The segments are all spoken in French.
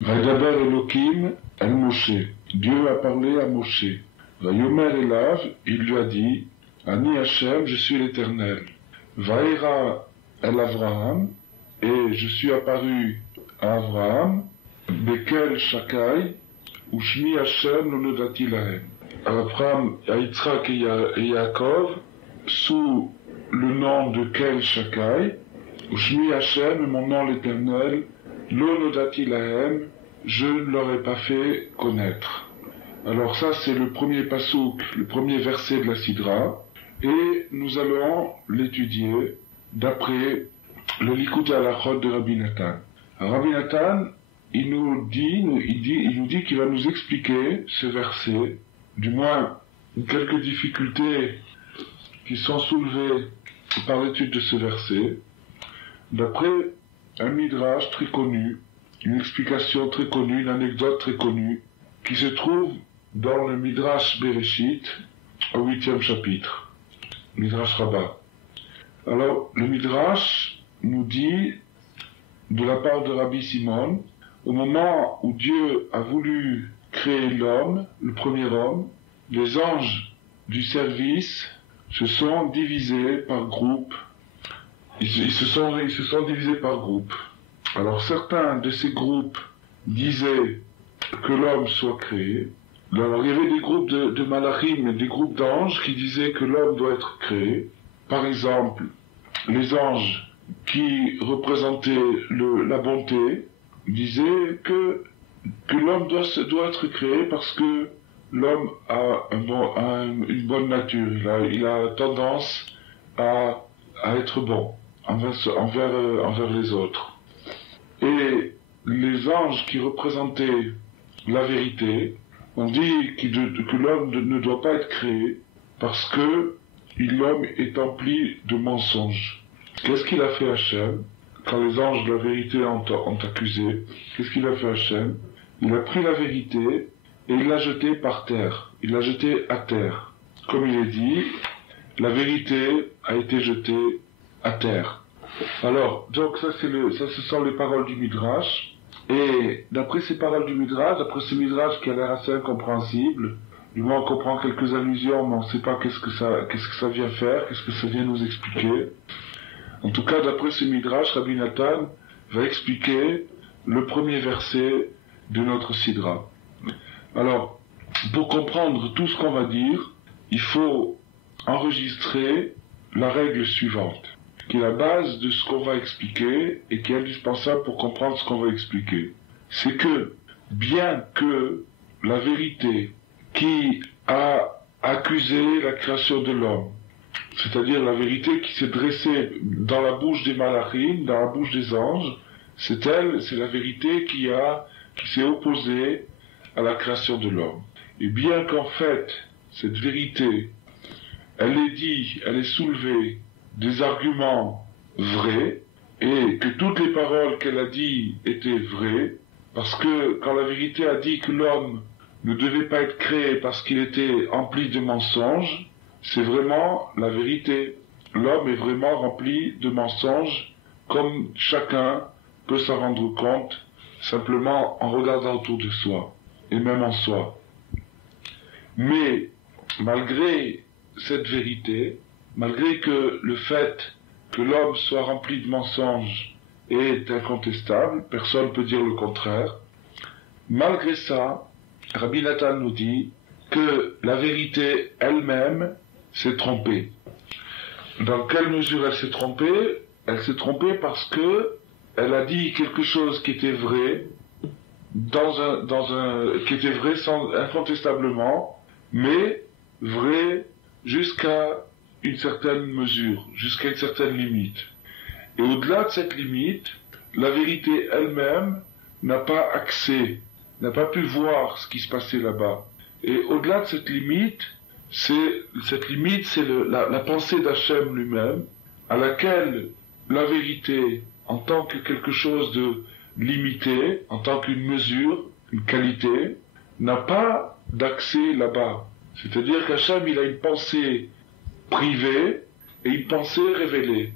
Vaidaber Elohim el Moshe. Dieu a parlé à Moshe. Vayomer Elav, il lui a dit, Ani Hashem, je suis l'Éternel. Vaïra el Avraham, et je suis apparu à Avraham, Bekel Shakai, Ushmi Hashem lo nodati lahem. À Abraham, à Yitzhak et Yaakov, sous le nom de Kel Shakai, Ushmi Hashem, mon nom l'Éternel, lo nodati lahem, je ne leur ai pas fait connaître. Alors ça, c'est le premier pasouk, le premier verset de la Sidra, et nous allons l'étudier d'après le Likutei Halachot de Rabbi Nathan. Alors, Rabbi Nathan, il nous dit qu'il va nous expliquer ce verset, du moins quelques difficultés qui sont soulevées par l'étude de ce verset, d'après un midrash très connu, une explication très connue, une anecdote très connue, qui se trouve dans le Midrash Bereshit, au 8e chapitre, Midrash Rabbah. Alors, le Midrash nous dit, de la part de Rabbi Simon, au moment où Dieu a voulu créer l'homme, le premier homme, les anges du service se sont divisés par groupe. Ils se sont divisés par groupe. Alors certains de ces groupes disaient que l'homme soit créé. Alors il y avait des groupes de malachim et des groupes d'anges qui disaient que l'homme doit être créé. Par exemple, les anges qui représentaient la bonté disaient que l'homme doit être créé parce que l'homme a une bonne nature. Il a tendance à être bon envers les autres. Et les anges qui représentaient la vérité ont dit que l'homme ne doit pas être créé parce que l'homme est empli de mensonges. Qu'est-ce qu'il a fait Hachem quand les anges de la vérité ont accusé? Qu'est-ce qu'il a fait Hachem? Il a pris la vérité et il l'a jetée par terre. Il l'a jetée à terre. Comme il est dit, la vérité a été jetée à terre. Alors, donc ça ce sont les paroles du Midrash, et d'après ces paroles du Midrash, d'après ce Midrash qui a l'air assez incompréhensible, du moins on comprend quelques allusions, mais on ne sait pas qu'est-ce que ça vient faire, qu'est-ce que ça vient nous expliquer. En tout cas, d'après ce Midrash, Rabbi Nathan va expliquer le premier verset de notre Sidra. Alors, pour comprendre tout ce qu'on va dire, il faut enregistrer la règle suivante, qui est la base de ce qu'on va expliquer et qui est indispensable pour comprendre ce qu'on va expliquer. C'est que, bien que la vérité qui a accusé la création de l'homme, c'est-à-dire la vérité qui s'est dressée dans la bouche des malachim, dans la bouche des anges, c'est la vérité qui s'est opposée à la création de l'homme. Et bien qu'en fait, cette vérité, elle est soulevée des arguments vrais, et que toutes les paroles qu'elle a dit étaient vraies, parce que quand la vérité a dit que l'homme ne devait pas être créé parce qu'il était empli de mensonges, c'est vraiment la vérité. L'homme est vraiment rempli de mensonges, comme chacun peut s'en rendre compte, simplement en regardant autour de soi, et même en soi. Mais, malgré cette vérité, malgré que le fait que l'homme soit rempli de mensonges est incontestable, personne ne peut dire le contraire, malgré ça, Rabbi Nathan nous dit que la vérité elle-même s'est trompée. Dans quelle mesure elle s'est trompée? Elle s'est trompée parce que elle a dit quelque chose qui était vrai, qui était vrai incontestablement, mais vrai jusqu'à une certaine mesure, jusqu'à une certaine limite. Et au-delà de cette limite, la vérité elle-même n'a pas accès, n'a pas pu voir ce qui se passait là-bas. Et au-delà de cette limite, c'est la pensée d'Hachem lui-même, à laquelle la vérité, en tant que quelque chose de limité, en tant qu'une mesure, une qualité, n'a pas d'accès là-bas. C'est-à-dire qu'Hachem, il a une pensée privée et une pensée révélée.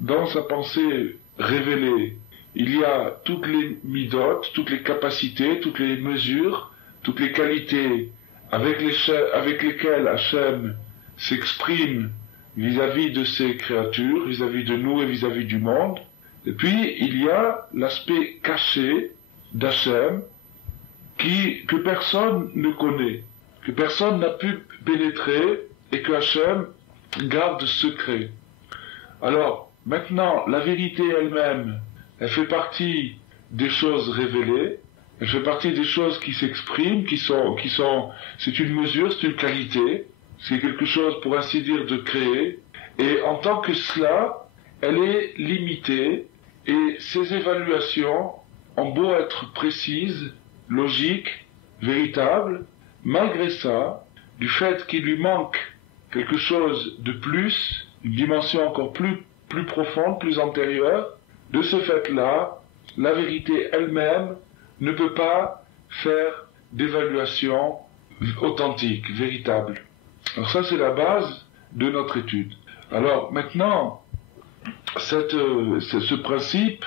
Dans sa pensée révélée, il y a toutes les midot, toutes les capacités, toutes les mesures, toutes les qualités avec lesquelles Hachem s'exprime vis-à-vis de ses créatures, vis-à-vis de nous et vis-à-vis du monde. Et puis, il y a l'aspect caché d'Hachem que personne ne connaît, que personne n'a pu pénétrer et que Hachem garde secret. Alors, maintenant, la vérité elle-même, elle fait partie des choses révélées, elle fait partie des choses qui s'expriment, c'est une mesure, c'est une qualité, c'est quelque chose, pour ainsi dire, de créer, et en tant que cela, elle est limitée, et ces évaluations ont beau être précises, logiques, véritables, malgré ça, du fait qu'il lui manque quelque chose de plus, une dimension encore plus profonde, plus antérieure, de ce fait-là, la vérité elle-même ne peut pas faire d'évaluation authentique, véritable. Alors ça, c'est la base de notre étude. Alors maintenant, ce principe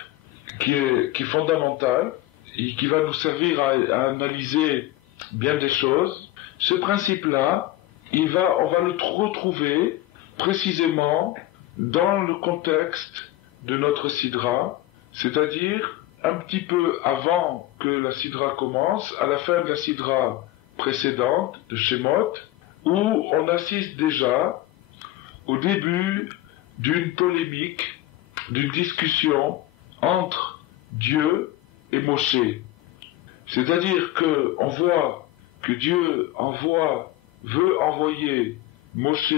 qui est fondamental et qui va nous servir à analyser bien des choses, ce principe-là, on va le retrouver précisément dans le contexte de notre sidra, c'est-à-dire un petit peu avant que la sidra commence, à la fin de la sidra précédente de Shemot, où on assiste déjà au début d'une polémique, d'une discussion entre Dieu et Moshe. C'est-à-dire qu'on voit que Dieu veut envoyer Moshe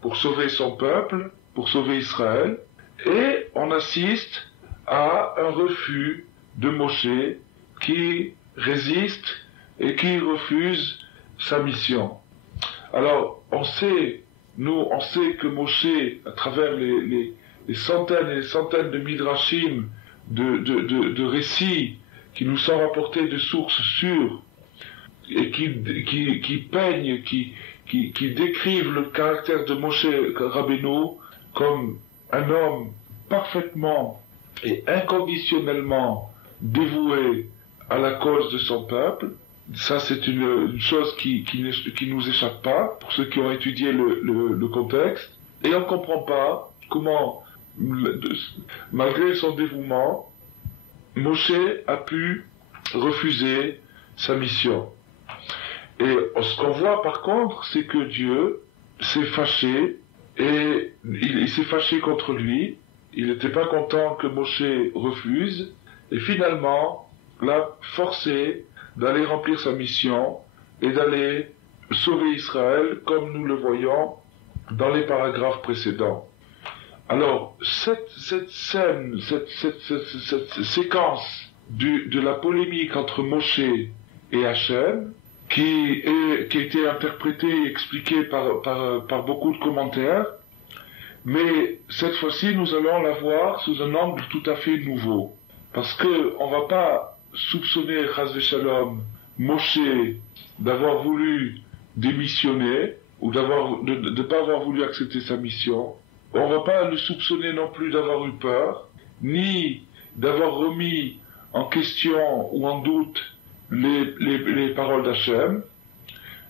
pour sauver son peuple, pour sauver Israël, et on assiste à un refus de Moshe qui résiste et qui refuse sa mission. Alors, on sait que Moshe, à travers les centaines et les centaines de midrashim, de récits qui nous sont rapportés de sources sûres, et qui peignent, qui décrivent le caractère de Moshe Rabbeinu comme un homme parfaitement et inconditionnellement dévoué à la cause de son peuple. Ça, c'est une chose qui nous échappe pas, pour ceux qui ont étudié le contexte. Et on ne comprend pas comment, malgré son dévouement, Moshe a pu refuser sa mission. Et ce qu'on voit par contre, c'est que Dieu s'est fâché, et il s'est fâché contre lui. Il n'était pas content que Moshe refuse, et finalement l'a forcé d'aller remplir sa mission et d'aller sauver Israël, comme nous le voyons dans les paragraphes précédents. Alors, cette scène, cette séquence de la polémique entre Moshe et Hachem, qui a été interprétée et expliquée par beaucoup de commentaires, mais cette fois-ci, nous allons la voir sous un angle tout à fait nouveau. Parce que on va pas soupçonner Chas v'Shalom Moshe d'avoir voulu démissionner ou de pas avoir voulu accepter sa mission. On va pas le soupçonner non plus d'avoir eu peur, ni d'avoir remis en question ou en doute les paroles d'Hachem.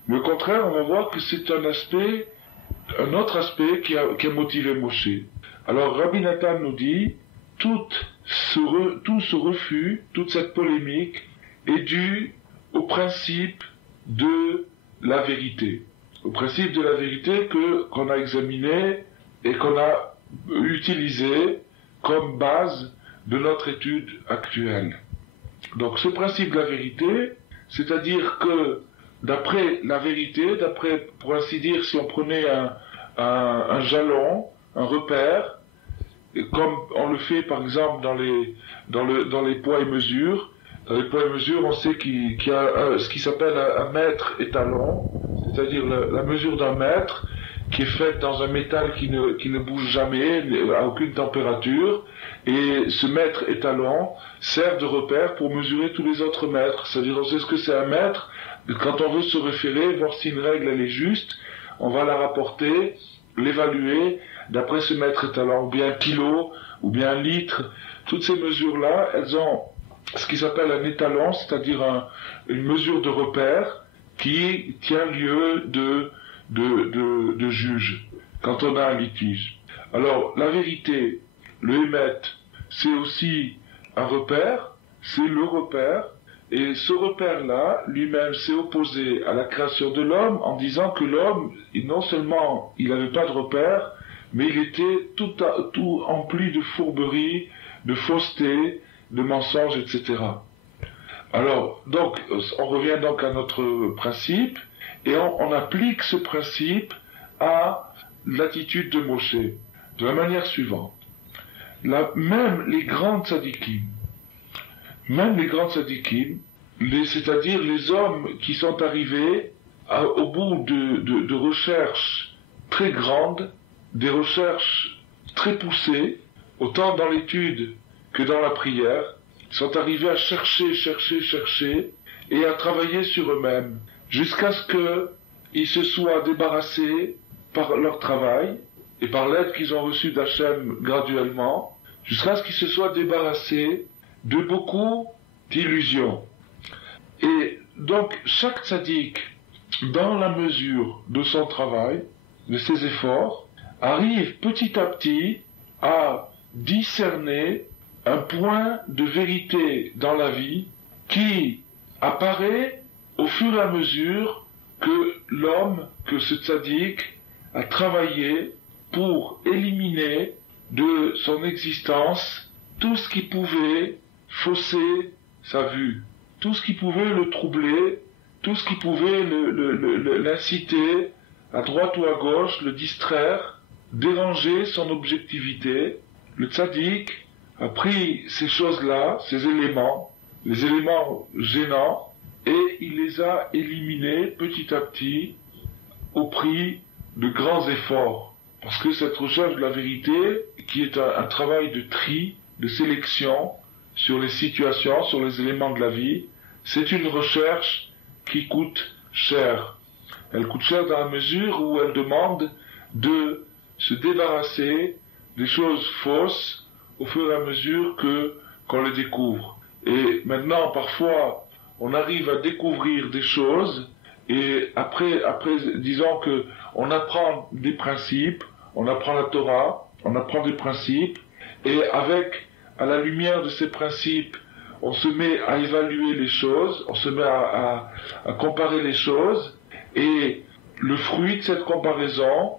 Mais au contraire, on va voir que c'est un autre aspect qui a motivé Moshe. Alors Rabbi Nathan nous dit, tout ce refus, toute cette polémique est due au principe de la vérité. Au principe de la vérité qu'on a examiné et qu'on a utilisé comme base de notre étude actuelle. Donc ce principe de la vérité, c'est-à-dire que d'après la vérité, pour ainsi dire, si on prenait un jalon, un repère, comme on le fait par exemple dans les poids et mesures. Dans les poids et mesures, on sait qu'il y a ce qui s'appelle un mètre étalon, c'est-à-dire la mesure d'un mètre qui est faite dans un métal qui ne bouge jamais, à aucune température, et ce mètre étalon sert de repère pour mesurer tous les autres mètres. C'est-à-dire, on sait ce que c'est un mètre, quand on veut se référer, voir si une règle elle est juste, on va la rapporter, l'évaluer d'après ce mètre étalon, ou bien kilo, ou bien 1 litre. Toutes ces mesures-là, elles ont ce qui s'appelle un étalon, c'est-à-dire une mesure de repère qui tient lieu de juge quand on a un litige. Alors, la vérité, le émet, c'est aussi un repère, c'est le repère, et ce repère-là, lui-même, s'est opposé à la création de l'homme en disant que l'homme, non seulement il n'avait pas de repère, mais il était tout empli de fourberies, de fausseté, de mensonges, etc. Alors, donc, on revient donc à notre principe, et on applique ce principe à l'attitude de Moshe, de la manière suivante. Même les grandes tzadikim, c'est-à-dire les hommes qui sont arrivés au bout de recherches très grandes, des recherches très poussées, autant dans l'étude que dans la prière, sont arrivés à chercher, et à travailler sur eux-mêmes, jusqu'à ce qu'ils se soient débarrassés par leur travail, et par l'aide qu'ils ont reçue d'Hachem graduellement, jusqu'à ce qu'ils se soient débarrassés de beaucoup d'illusions. Et donc, chaque tzaddik, dans la mesure de son travail, de ses efforts, arrive petit à petit à discerner un point de vérité dans la vie qui apparaît au fur et à mesure que l'homme, que ce tzaddik, a travaillé pour éliminer de son existence tout ce qui pouvait fausser sa vue, tout ce qui pouvait le troubler, tout ce qui pouvait l'inciter à droite ou à gauche, le distraire, déranger son objectivité. Le tzaddik a pris ces choses-là, ces éléments, les éléments gênants, et il les a éliminés petit à petit au prix de grands efforts. Parce que cette recherche de la vérité, qui est un travail de tri, de sélection sur les situations, sur les éléments de la vie, c'est une recherche qui coûte cher. Elle coûte cher dans la mesure où elle demande de se débarrasser des choses fausses au fur et à mesure qu'on les découvre. Et maintenant, parfois, on arrive à découvrir des choses, et après, disons que on apprend des principes, on apprend la Torah, on apprend des principes, et à la lumière de ces principes, on se met à évaluer les choses, on se met à comparer les choses, et le fruit de cette comparaison,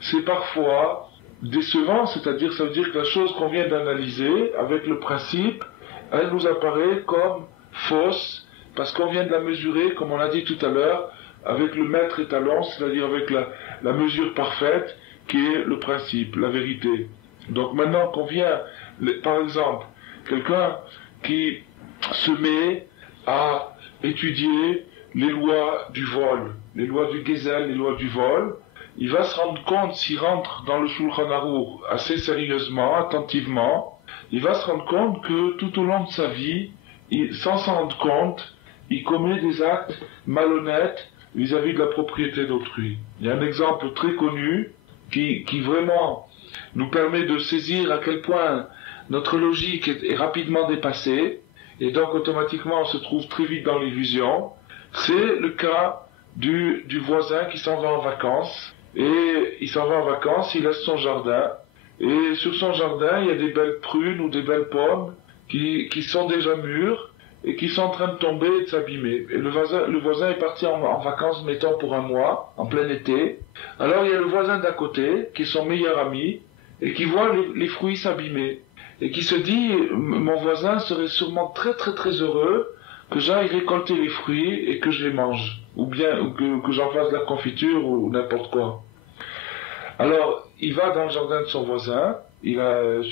c'est parfois décevant, c'est-à-dire, ça veut dire que la chose qu'on vient d'analyser, avec le principe, elle nous apparaît comme fausse, parce qu'on vient de la mesurer, comme on l'a dit tout à l'heure, avec le maître étalon, c'est-à-dire avec la mesure parfaite, qui est le principe, la vérité. Donc maintenant qu'on vient, par exemple, quelqu'un qui se met à étudier les lois du vol, les lois du Gezel, les lois du vol, il va se rendre compte, s'il rentre dans le Shulchan Aruch assez sérieusement, attentivement, il va se rendre compte que tout au long de sa vie, sans s'en rendre compte, il commet des actes malhonnêtes vis-à-vis de la propriété d'autrui. Il y a un exemple très connu qui vraiment nous permet de saisir à quel point notre logique est rapidement dépassée, et donc automatiquement on se trouve très vite dans l'illusion. C'est le cas du voisin qui s'en va en vacances, et il s'en va en vacances, il laisse son jardin, et sur son jardin il y a des belles prunes ou des belles pommes qui sont déjà mûres, et qui sont en train de tomber et de s'abîmer. Et le voisin est parti en vacances, mettons pour 1 mois, en plein été. Alors il y a le voisin d'à côté, qui est son meilleur ami, et qui voit les fruits s'abîmer. Et qui se dit, mon voisin serait sûrement très très très heureux que j'aille récolter les fruits et que je les mange. Ou bien que j'en fasse de la confiture ou n'importe quoi. Alors, il va dans le jardin de son voisin,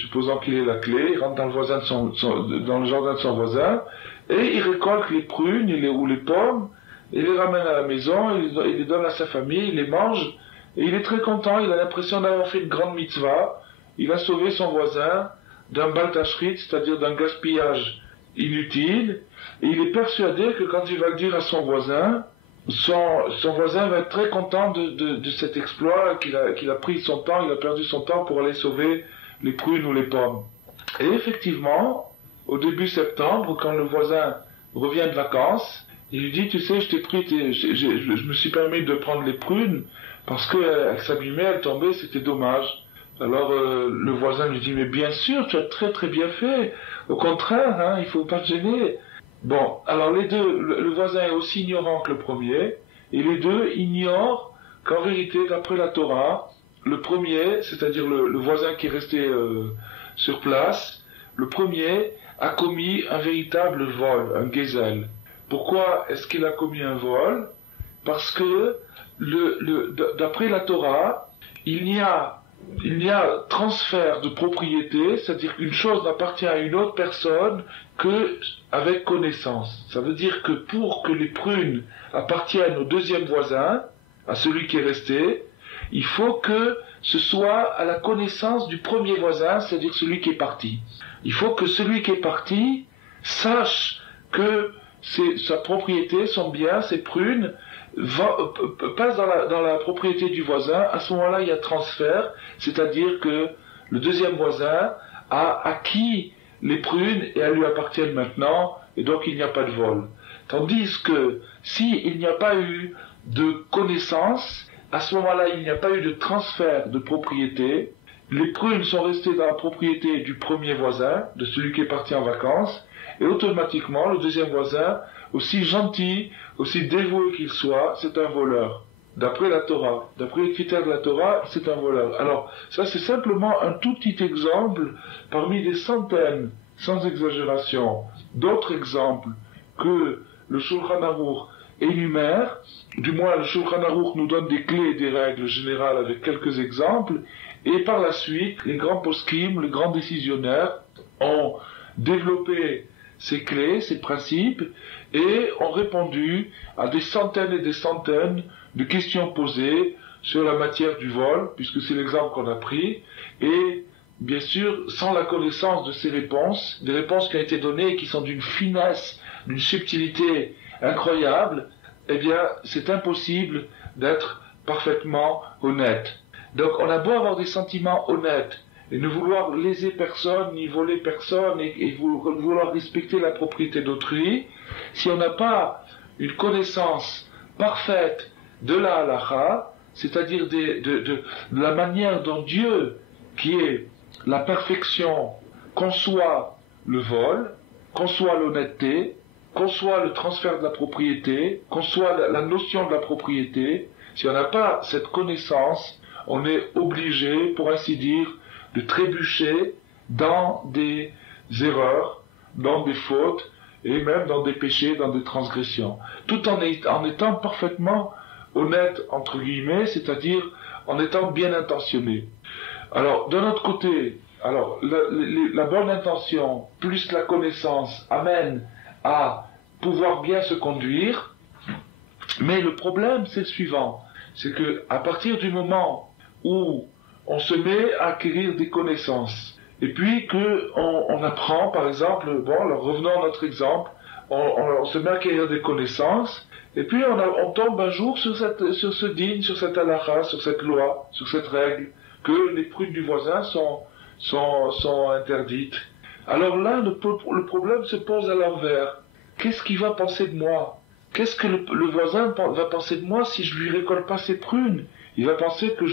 supposant qu'il ait la clé, il rentre dans le jardin de son voisin, et il récolte les prunes ou les pommes, il les ramène à la maison, il les donne à sa famille, il les mange, et il est très content, il a l'impression d'avoir fait une grande mitzvah, il a sauvé son voisin d'un baltachrit, c'est-à-dire d'un gaspillage inutile, et il est persuadé que quand il va le dire à son voisin, son voisin va être très content de cet exploit, qu'il a pris son temps, il a perdu son temps pour aller sauver les prunes ou les pommes. Et effectivement, au début septembre, quand le voisin revient de vacances, il lui dit, tu sais, je me suis permis de prendre les prunes parce qu'elles s'abîmaient, elles tombaient, c'était dommage. Alors le voisin lui dit, mais bien sûr, tu as très très bien fait. Au contraire, hein, il faut pas te gêner. Bon, alors les deux, le voisin est aussi ignorant que le premier, et les deux ignorent qu'en réalité, d'après la Torah, le premier, c'est-à-dire le voisin qui est resté sur place, le premier a commis un véritable vol, un gezel. Pourquoi est-ce qu'il a commis un vol? Parce que d'après la Torah, il y a transfert de propriété, c'est-à-dire qu'une chose n'appartient à une autre personne que avec connaissance. Ça veut dire que pour que les prunes appartiennent au deuxième voisin, à celui qui est resté, il faut que ce soit à la connaissance du premier voisin, c'est-à-dire celui qui est parti. Il faut que celui qui est parti sache que sa propriété, son bien, ses prunes, passe dans la propriété du voisin. À ce moment-là, il y a transfert, c'est-à-dire que le deuxième voisin a acquis les prunes et elles lui appartiennent maintenant, et donc il n'y a pas de vol. Tandis que s'il n'y a pas eu de connaissance, à ce moment-là, il n'y a pas eu de transfert de propriété, les prunes sont restées dans la propriété du premier voisin, de celui qui est parti en vacances, et automatiquement, le deuxième voisin, aussi gentil, aussi dévoué qu'il soit, c'est un voleur. D'après la Torah, d'après les critères de la Torah, c'est un voleur. Alors, ça c'est simplement un tout petit exemple parmi des centaines, sans exagération, d'autres exemples que le Shulchan Aruch énumère. Du moins, le Shulchan Aruch nous donne des clés et des règles générales avec quelques exemples, et par la suite, les grands poskim, les grands décisionnaires, ont développé ces clés, ces principes, et ont répondu à des centaines et des centaines de questions posées sur la matière du vol, puisque c'est l'exemple qu'on a pris, et bien sûr, sans la connaissance de ces réponses, des réponses qui ont été données et qui sont d'une finesse, d'une subtilité incroyable, eh bien, c'est impossible d'être parfaitement honnête. Donc, on a beau avoir des sentiments honnêtes, et ne vouloir léser personne, ni voler personne, et vouloir respecter la propriété d'autrui, si on n'a pas une connaissance parfaite de la halakha, c'est-à-dire de la manière dont Dieu, qui est la perfection, conçoit le vol, conçoit l'honnêteté, conçoit le transfert de la propriété, conçoit la notion de la propriété, si on n'a pas cette connaissance, on est obligé, pour ainsi dire, de trébucher dans des erreurs, dans des fautes, et même dans des péchés, dans des transgressions. Tout en étant parfaitement honnête, entre guillemets, c'est-à-dire en étant bien intentionné. Alors, d'un autre côté, la bonne intention, plus la connaissance, amène à pouvoir bien se conduire, mais le problème, c'est le suivant, c'est que à partir du moment où on se met à acquérir des connaissances, et puis qu'on apprend, par exemple, alors revenons à notre exemple, on se met à acquérir des connaissances, et puis on tombe un jour sur ce din, sur cette halakha, sur cette loi, sur cette règle, que les prunes du voisin sont interdites. Alors là, le problème se pose à l'envers. Qu'est-ce qu'il va penser de moi? Qu'est-ce que le voisin va penser de moi si je lui récolte pas ses prunes? Il va penser que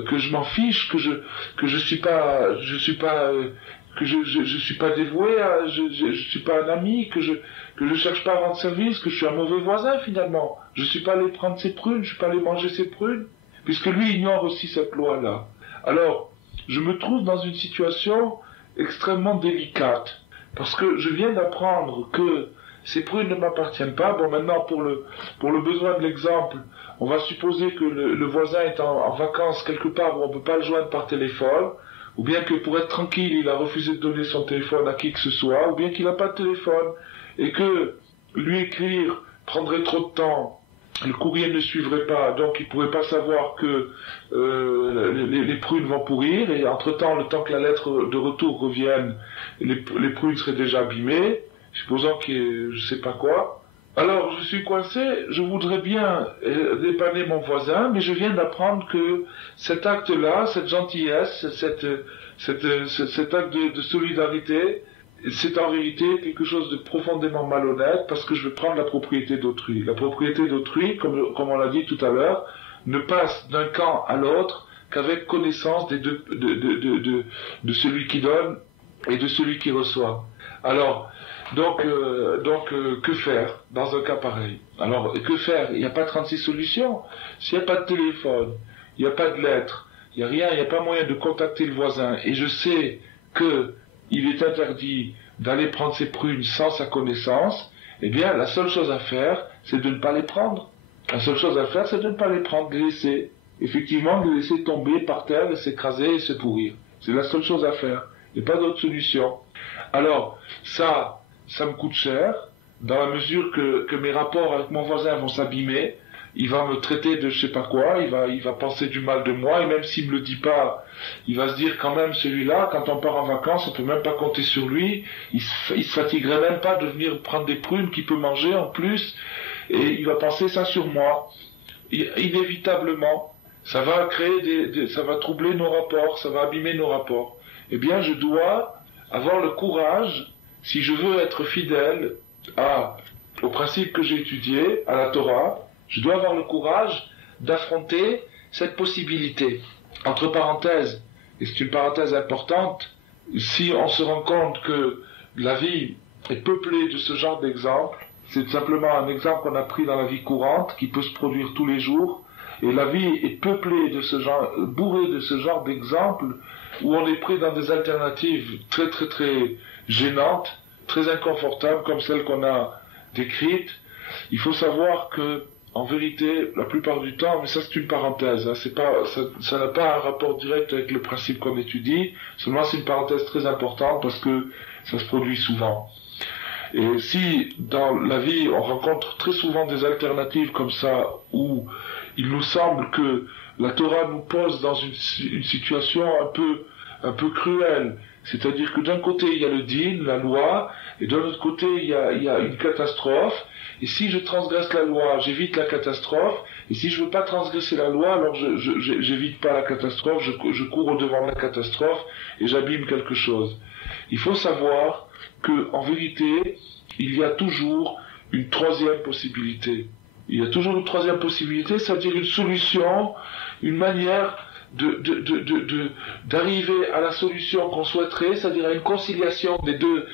que je m'en fiche, que je suis pas dévoué, je suis pas un ami, que je cherche pas à rendre service, que je suis un mauvais voisin finalement. Je suis pas allé prendre ses prunes, je suis pas allé manger ses prunes, puisque lui ignore aussi cette loi-là. Alors, je me trouve dans une situation extrêmement délicate, parce que je viens d'apprendre que ces prunes ne m'appartiennent pas. Bon, maintenant, pour le besoin de l'exemple, on va supposer que le voisin est en vacances quelque part où on ne peut pas le joindre par téléphone, ou bien que pour être tranquille, il a refusé de donner son téléphone à qui que ce soit, ou bien qu'il n'a pas de téléphone, et que lui écrire prendrait trop de temps, le courrier ne suivrait pas, donc il ne pourrait pas savoir que les prunes vont pourrir, et entre-temps, le temps que la lettre de retour revienne, les prunes seraient déjà abîmées, supposons qu'il y ait je sais pas quoi. Alors, je suis coincé, je voudrais bien dépanner mon voisin, mais je viens d'apprendre que cet acte-là, cette gentillesse, cet acte de solidarité, c'est en réalité quelque chose de profondément malhonnête parce que je vais prendre la propriété d'autrui. La propriété d'autrui, comme on l'a dit tout à l'heure, ne passe d'un camp à l'autre qu'avec connaissance de celui qui donne et de celui qui reçoit. Alors, que faire dans un cas pareil? Alors, que faire? Il n'y a pas 36 solutions. S'il n'y a pas de téléphone, il n'y a pas de lettre, il n'y a rien, il n'y a pas moyen de contacter le voisin, et je sais qu'il est interdit d'aller prendre ses prunes sans sa connaissance, eh bien, la seule chose à faire, c'est de ne pas les prendre. La seule chose à faire, c'est de ne pas les prendre, de les laisser. Effectivement, de les laisser tomber par terre et s'écraser et se pourrir. C'est la seule chose à faire. Il n'y a pas d'autre solution. Alors, ça me coûte cher, dans la mesure que mes rapports avec mon voisin vont s'abîmer. Il va me traiter de je sais pas quoi, il va penser du mal de moi, et même s'il me le dit pas, il va se dire quand même celui-là, quand on part en vacances, on peut même pas compter sur lui, il se fatiguerait même pas de venir prendre des prunes qu'il peut manger en plus, et il va penser ça sur moi. Inévitablement, ça va créer ça va troubler nos rapports, ça va abîmer nos rapports. Eh bien, je dois avoir le courage, si je veux être fidèle au principe que j'ai étudié, à la Torah, je dois avoir le courage d'affronter cette possibilité. Entre parenthèses, et c'est une parenthèse importante, si on se rend compte que la vie est peuplée de ce genre d'exemples, c'est simplement un exemple qu'on a pris dans la vie courante, qui peut se produire tous les jours, et la vie est peuplée de ce genre, bourrée de ce genre d'exemples, où on est pris dans des alternatives très très très gênantes, très inconfortables, comme celles qu'on a décrites. Il faut savoir que, en vérité, la plupart du temps, mais ça c'est une parenthèse, hein, ça n'a pas un rapport direct avec le principe qu'on étudie, seulement c'est une parenthèse très importante parce que ça se produit souvent. Et si dans la vie on rencontre très souvent des alternatives comme ça, où il nous semble que la Torah nous pose dans une situation un peu cruelle, c'est-à-dire que d'un côté il y a le din, la loi, et de l'autre côté il y a une catastrophe, et si je transgresse la loi, j'évite la catastrophe, et si je veux pas transgresser la loi, alors j'évite pas la catastrophe, je cours au devant de la catastrophe, et j'abîme quelque chose. Il faut savoir que, en vérité, il y a toujours une troisième possibilité. Il y a toujours une troisième possibilité, c'est-à-dire une solution, une manière d'arriver à la solution qu'on souhaiterait, c'est-à-dire à une conciliation des deux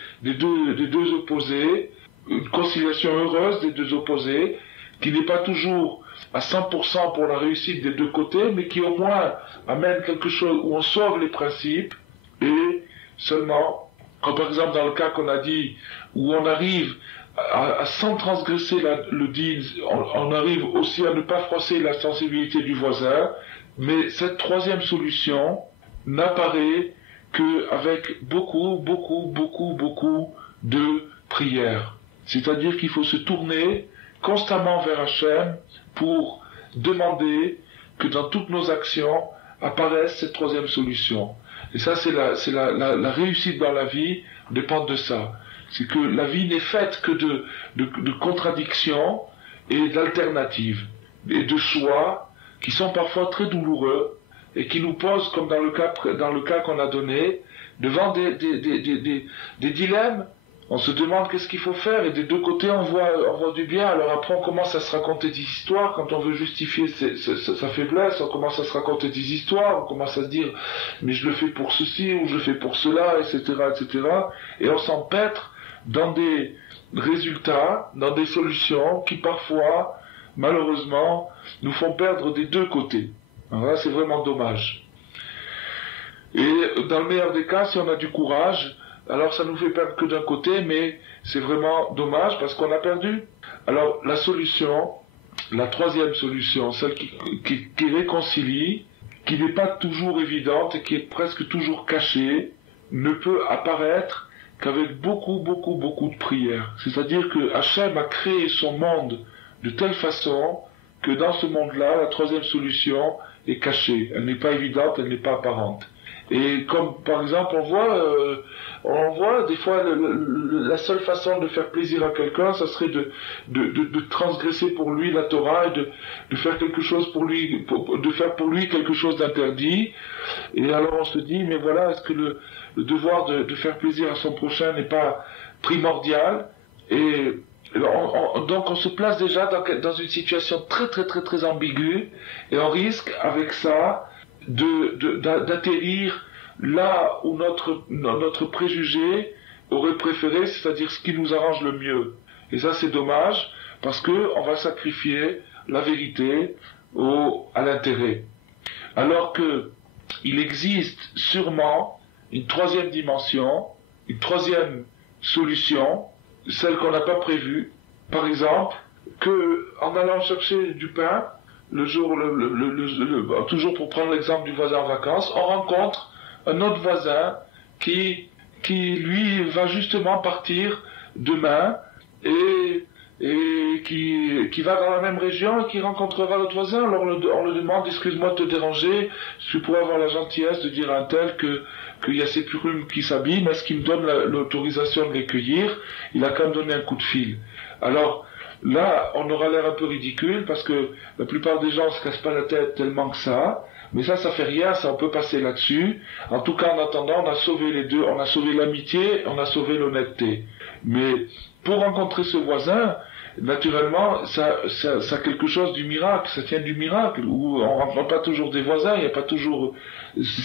opposés, une conciliation heureuse des deux opposés, qui n'est pas toujours à 100% pour la réussite des deux côtés, mais qui au moins amène quelque chose où on sauve les principes, et seulement, comme par exemple dans le cas qu'on a dit, où on arrive à sans transgresser le din, on arrive aussi à ne pas froisser la sensibilité du voisin, mais cette troisième solution n'apparaît qu'avec beaucoup de prières. C'est-à-dire qu'il faut se tourner constamment vers Hachem pour demander que dans toutes nos actions apparaisse cette troisième solution. Et ça, c'est la réussite dans la vie dépend de ça. C'est que la vie n'est faite que de contradictions et d'alternatives, et de choix qui sont parfois très douloureux et qui nous posent, comme dans le cas qu'on a donné, devant des dilemmes. On se demande qu'est-ce qu'il faut faire, et des deux côtés on voit du bien. Alors après on commence à se raconter des histoires, quand on veut justifier sa faiblesse, on commence à se raconter des histoires, on commence à se dire mais je le fais pour ceci ou je le fais pour cela, etc. Et on s'empêtre dans des résultats, dans des solutions qui parfois, malheureusement, nous font perdre des deux côtés. Alors là c'est vraiment dommage. Et dans le meilleur des cas, si on a du courage, alors ça nous fait perdre que d'un côté, mais c'est vraiment dommage parce qu'on a perdu. Alors la solution, la troisième solution, celle qui réconcilie, qui n'est pas toujours évidente et qui est presque toujours cachée, ne peut apparaître qu'avec beaucoup de prières. C'est-à-dire que Hachem a créé son monde de telle façon que dans ce monde-là, la troisième solution est cachée. Elle n'est pas évidente, elle n'est pas apparente. Et comme par exemple on voit on voit des fois la seule façon de faire plaisir à quelqu'un, ça serait de transgresser pour lui la Torah et de faire quelque chose pour lui, de faire pour lui quelque chose d'interdit. Et alors on se dit, mais voilà, est-ce que le devoir de faire plaisir à son prochain n'est pas primordial? Et donc on se place déjà dans une situation très très très très ambiguë, et on risque avec ça d'atterrir là où notre préjugé aurait préféré, c'est-à-dire ce qui nous arrange le mieux. Et ça c'est dommage, parce qu'on va sacrifier la vérité à l'intérêt. Alors que il existe sûrement une troisième dimension, une troisième solution, celle qu'on n'a pas prévue. Par exemple, que en allant chercher du pain, toujours pour prendre l'exemple du voisin en vacances, on rencontre un autre voisin qui lui va justement partir demain et qui va dans la même région et qui rencontrera l'autre voisin. Alors on le demande, excuse-moi de te déranger, je pourrais avoir la gentillesse de dire à un tel qu'il y a ces plumes qui s'abîment, est-ce qu'il me donne l'autorisation de les cueillir? Il a quand même donné un coup de fil. Alors là, on aura l'air un peu ridicule parce que la plupart des gens ne se cassent pas la tête tellement que ça. Mais ça fait rien, ça on peut passer là-dessus. En tout cas, en attendant, on a sauvé les deux, on a sauvé l'amitié, on a sauvé l'honnêteté. Mais pour rencontrer ce voisin, naturellement, ça a quelque chose du miracle, ça tient du miracle, où on ne rencontre pas toujours des voisins, il n'y a pas toujours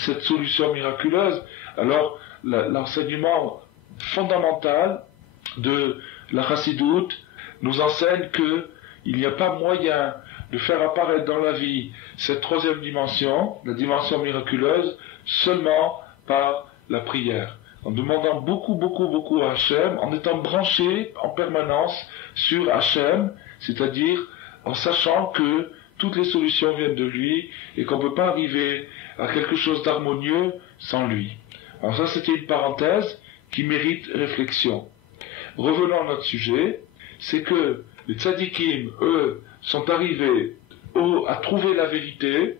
cette solution miraculeuse. Alors, l'enseignement fondamental de la chassidoute nous enseigne qu'il n'y a pas moyen de faire apparaître dans la vie cette troisième dimension, la dimension miraculeuse, seulement par la prière. En demandant beaucoup à Hachem, en étant branché en permanence sur Hachem, c'est-à-dire en sachant que toutes les solutions viennent de lui et qu'on ne peut pas arriver à quelque chose d'harmonieux sans lui. Alors ça, c'était une parenthèse qui mérite réflexion. Revenons à notre sujet, c'est que les tzadikim, eux, sont arrivés à trouver la vérité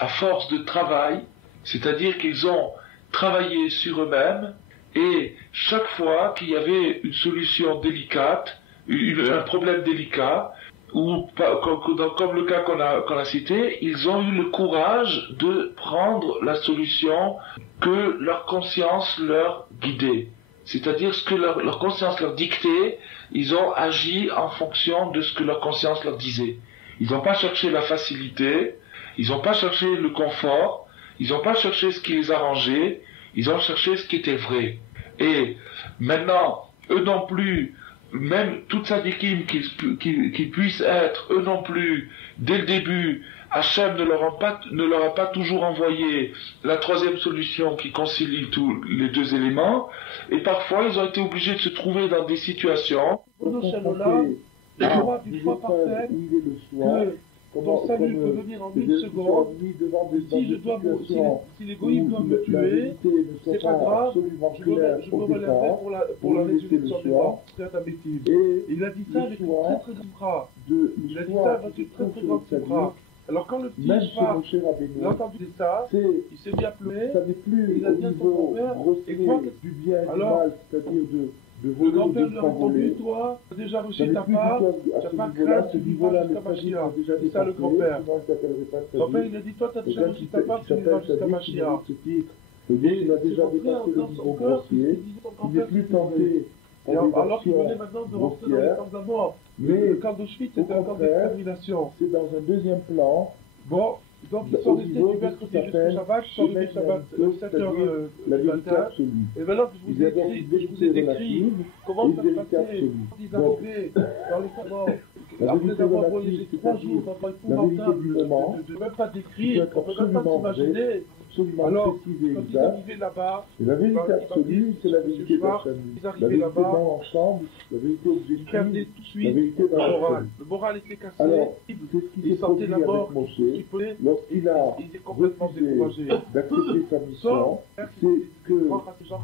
à force de travail, c'est-à-dire qu'ils ont travaillé sur eux-mêmes, et chaque fois qu'il y avait une solution délicate, un problème délicat, ou comme le cas qu'on a cité, ils ont eu le courage de prendre la solution que leur conscience leur guidait. C'est-à-dire ce que leur conscience leur dictait, ils ont agi en fonction de ce que leur conscience leur disait. Ils n'ont pas cherché la facilité, ils n'ont pas cherché le confort, ils n'ont pas cherché ce qui les arrangeait, ils ont cherché ce qui était vrai. Et maintenant, eux non plus, même toute sadikim qu'ils puissent être, eux non plus, dès le début, Hachem ne leur a pas toujours envoyé la troisième solution qui concilie tous les deux éléments, et parfois ils ont été obligés de se trouver dans des situations que ton salut peut venir en une seconde. Si l'égoïsme doit me tuer, c'est pas grave, je me relèverai pour la résurrection des morts. Il a dit ça avec une très très grande bras. Il a dit ça avec une très très grande bras. Alors quand le petit Ishva a entendu ça, il s'est mis à pleurer, il a dit à son grand-père, et quoi du bien et du mal, c'est-à-dire le grand-père lui a répondu, toi, tu as déjà reçu ta part, tu n'as pas crainte du vivant jusqu'à Mashiach. C'est ça le grand-père. Grand-père, il a dit, toi, tu as déjà reçu ta part, tu vivras jusqu'à Mashiach. Il a déjà dépassé le niveau grossier, il n'est plus tenté. Alors qu'il venait maintenant de rentrer dans les temps de la mort. Mais le camp d'Auschwitz c'était un camp d'extermination. C'est dans un deuxième plan. Bon, donc ils sont restés du mercredi jusqu'au Shabbat, ils sont restés Shabbat 7h du matin. Et maintenant que je vous ai décrit comment ça se passait, ils arrivaient dans les camps, après avoir voyagé 3 jours dans l'épouvantable, de même pas décrire, on ne peut même pas s'imaginer. Alors, quand ils arrivaient là-bas, la vérité absolue, c'est la vérité d'Hachem. Ils arrivaient là-bas, ensemble, la vérité objective, tout de suite, la vérité le moral. Le moral était cassé, alors, il sentait la mort, lorsqu'il a il était complètement découragé. d'accepter sa mission, c'est que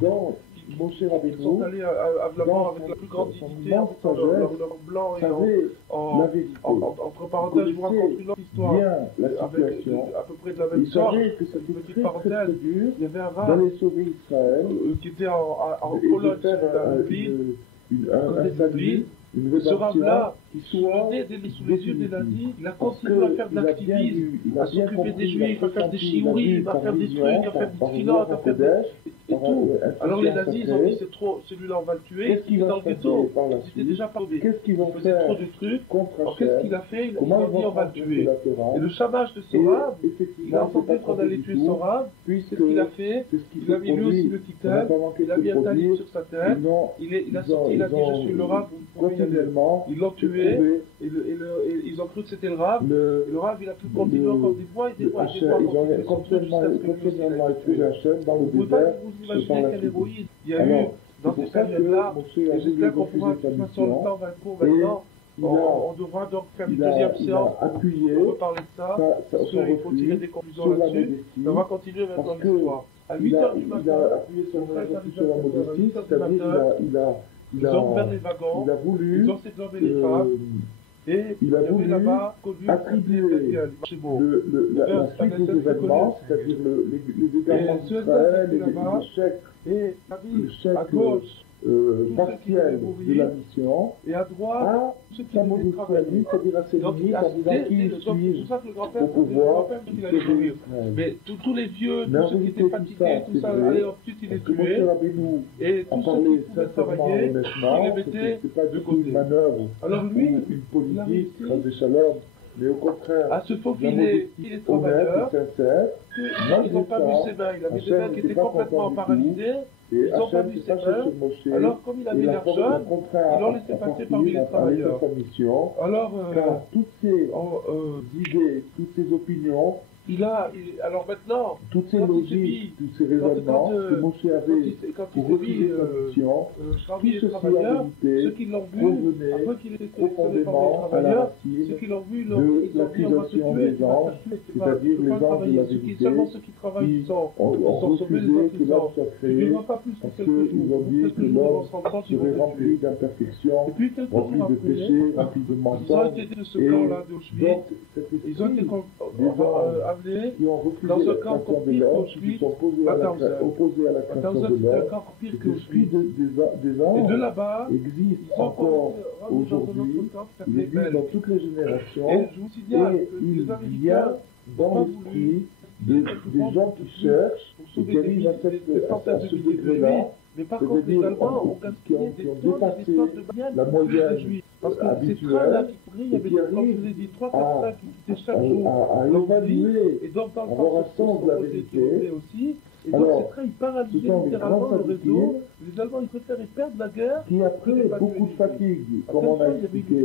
dans Moshe ils sont Rabbeinu, allés à l'avant avec la plus grande dignité, en mettant leur blanc et savait en, la vérité. entre parenthèses, je vous raconte une autre histoire. Bien la Avec situation. à peu près de la même Il sorte. savait que Une c'était petite très parenthèse, dur il y avait un rave d'aller sauver Israël qui était en et de Pologne, faire à Lublin, un salut, une ce rédemption rave-là, qui sous soit les yeux des nazis, il a continué à faire de l'activisme, à s'occuper des juifs, à faire des shiurim, à faire des trucs, à faire des tfilotes, à faire des... et tout. Alors les nazis, ils ont dit, c'est trop, celui-là, on va le tuer, il était dans le ghetto, il était déjà parlé. Qu'est-ce qu'ils Il vont faisait faire trop de trucs. contre Alors qu'est-ce Hachem? qu'il a fait? Ils Comment ont ils dit, vont on va le tuer. latéral? Et le chômage de ce Et rave, il a effectivement, entendu qu'on allait tuer son rave, puisque qu'est-ce qu'il a fait? c'est ce qu'il Il a mis lui aussi le kitab, il a mis un talit sur sa tête, il a sorti, il a dit, je suis le rave, vous pouvez y aller. Ils l'ont tué, et ils ont cru que c'était le rave, et le rave, il a pu continuer encore des mois et des mois et des mois. Ils ont complètement épousé Hachem dans le Vous ne pouvez pas désert. vous imaginer quel héroïsme il y a eu dans cette période-là, et j'espère qu'on pourra, de toute façon, le temps va être court maintenant. On devra donc faire une deuxième séance pour reparler de ça, parce qu'il faut tirer des conclusions là-dessus. On va continuer maintenant l'histoire. À 8h du matin, il a appuyé sur la modestie, c'est-à-dire ils ont ouvert les wagons, il a voulu ils ont séparé les femmes, et il y avait là-bas attribuer la suite des événements, c'est-à-dire les égarements d'Israël, les échecs à gauche, partiels de la mission, et à droite, à sa modestie, c'est-à-dire à ses limites, en disant qui suis-je pour pouvoir sauver Israël. Mais tous les vieux, tous ceux qui étaient fatigués, tout ça, allez, ensuite il est tué, et tous ceux qui pouvaient travailler, il les mettait de côté. Alors lui, une politique, des chaleurs, mais au contraire, à se faufiler, il est travailleur, ils n'ont pas vu ses mains, il avait des mains qui étaient complètement paralysées, ils n'ont pas vu ses mains, alors comme il avait l'air jeune, ils l'ont laissé passer parmi les travailleurs. Alors, toutes ces idées, toutes ces opinions, alors maintenant, toutes ces logiques, tous ces raisonnements que Moshe avait pour refuser sa mission, tout ceci en réalité ceux qui l'ont vu, après qu'il ait été sélectionné parmi les travailleurs, ceux qui l'ont vu, ils ont dit on va te tuer, tu vas te tuer, c'est-à-dire les gens de la vérité, seulement ceux qui travaillent, ils sont sauvés, les autres ils sont. Tu ne verras pas plus que parce quelques qu'ils ont jours, dit quelques que jours, on l'homme se rend compte qu'ils serait vont te rempli tuer. d'imperfections, Et puis quelques jours rempli de après, péchés, rempli de ils ont mensonges, été de ce camp-là d'Auschwitz, donc cet ils ont été esprit des gens amenés qui ont refusé dans un la camp création encore de pire l'homme, qu'Auschwitz, qui sont opposés à la création de c'est un l'homme, camp encore pire cet esprit qu'Auschwitz. des Et de anges là-bas, existe ils sont encore revenus dans un aujourd'hui, autre camp qui il s'appelait existe Belge. dans toutes les générations, Et je vous signale et que il les y a Américains dans n'ont pas l'esprit voulu des gens qui cherchent pour et sauver qui arrivent à des centaines de ce milliers de degré-là, juifs. Mais par contre, les c'est-à-dire Allemands ont qui gaspillé ont des tonnes dépassé et des tonnes de bagnoles la pour tuer moyenne les juifs. Parce que ces habituelle, trains-là qui couraient, il y et avait, qui comme je arrivent vous ai dit, 3-4 trains qui quittaient chaque jour. à leur vie. évaluer, Et donc, dans le avoir un sens sens de la opposé qui vérité. revenait aussi. Et donc, Alors, ces trains, ils ce paralysaient sont des littéralement grands le réseau. fatigués Les Allemands, ils préféraient perdre la guerre. qui après beaucoup de fatigue, comme on a expliqué,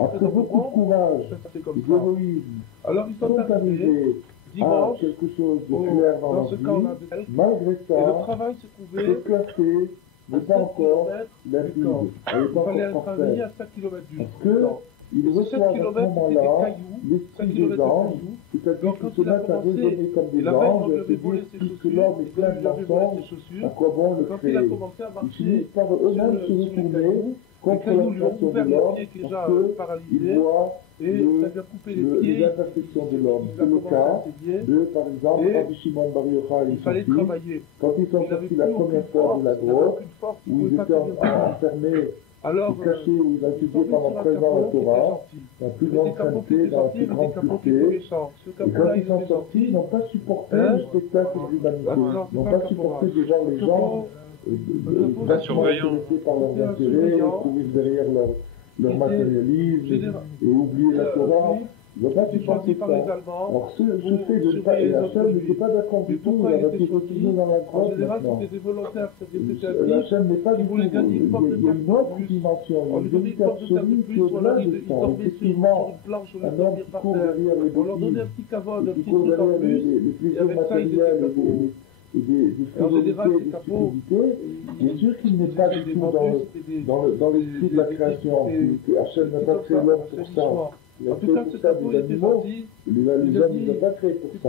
après beaucoup de courage, d'héroïsme, alors ils sont sont arrivés arrivés à dimanche quelque chose de clair dans dans la ce vie. camp-là de Belge. Malgré Et le ça, travail se trouvait cette clarté n'est pas encore limpide, elle n'est il pas fallait encore travailler parfaite. à 5 km du Parce jour. que ils Et ces 7 reçoivent à ce kilomètres, c'était des moment-là cailloux, 5 l'esprit kilomètres des de anges, cailloux. c'est-à-dire Donc, qu'ils quand se il a mettent à commencé, raisonner comme et des la veille, on anges, lui et se avait volé disent ses puisque chaussures, l'homme est et plein comme de il avait volé mensonges, ses à chaussures, quoi bon le quand il a créer? commencé à Ils marcher finissent par eux-mêmes se sur les retourner cailloux, les contre la cailloux lui ont création de ouvert les l'homme pieds qui déjà parce qu'ils paralysés, voient et ça lui a coupé les pieds. les imperfections de l'homme. Il a C'est le commencé à cas s'éveiller. de, par exemple, Et Rabbi Shimon Bar Yochai Il et fallait son fils, travailler. quand ils sont Il n'avait sortis la plus première aucune fois force, de la il n'avait grotte, aucune force, il où pouvait ils pas étaient tenir. enfermés, Alors, cachés, où ils il étudiaient tombait pendant sur un 13 ans la capot qui était Torah, gentil. la plus Il y avait grande des capots qui sainteté, étaient dans la gentils, plus il y avait des grande capots qui étaient pureté. méchants. Ce Et quand capot-là, ils il sont était sortis, gentil. ils n'ont pas supporté Hein? le spectacle de l'humanité. Ah, non, Ils c'est n'ont pas pas un supporté caporal. de voir les Le gens capot, vachement surveillant. intéressés par leurs C'était un intérêts, surveillant. courir derrière leur Était matérialisme général. et oublier la Torah. Ils n'ont pas C'était choisi supporté par ça. les Allemands. Alors ce fait de surveiller pas, et les autres Hachem juifs. n'était pas d'accord Mais du tout, pourquoi il il aurait était pu continuer choisi? dans la En grotte général, maintenant. c'était des volontaires. C'était un type Hachem n'est pas qui du voulait tout, gagner une porte de il y a terre une de autre plus. dimension, On lui une donnait vérité une porte de terre de absolue qui plus, est ou au-delà alors de il ça. dormait sur Effectivement, une planche au lieu de un homme dormir qui par court terre. derrière les On leur donnait un bêtises, petit cavode, un qui petit court truc en derrière plus. les Et plaisirs avec ça, ils étaient matériels capots. et des Et en général, frivolités, ces des capots, stupidités, bien sûr qu'il n'est pas du tout dans l'esprit de la création, que Hachem n'a pas créé l'homme pour ça. Il a En tout créé cas, pour ce ça capot, des il était animaux. gentil. Les Il a hommes, dit, il n'a pas créé pour tu ça.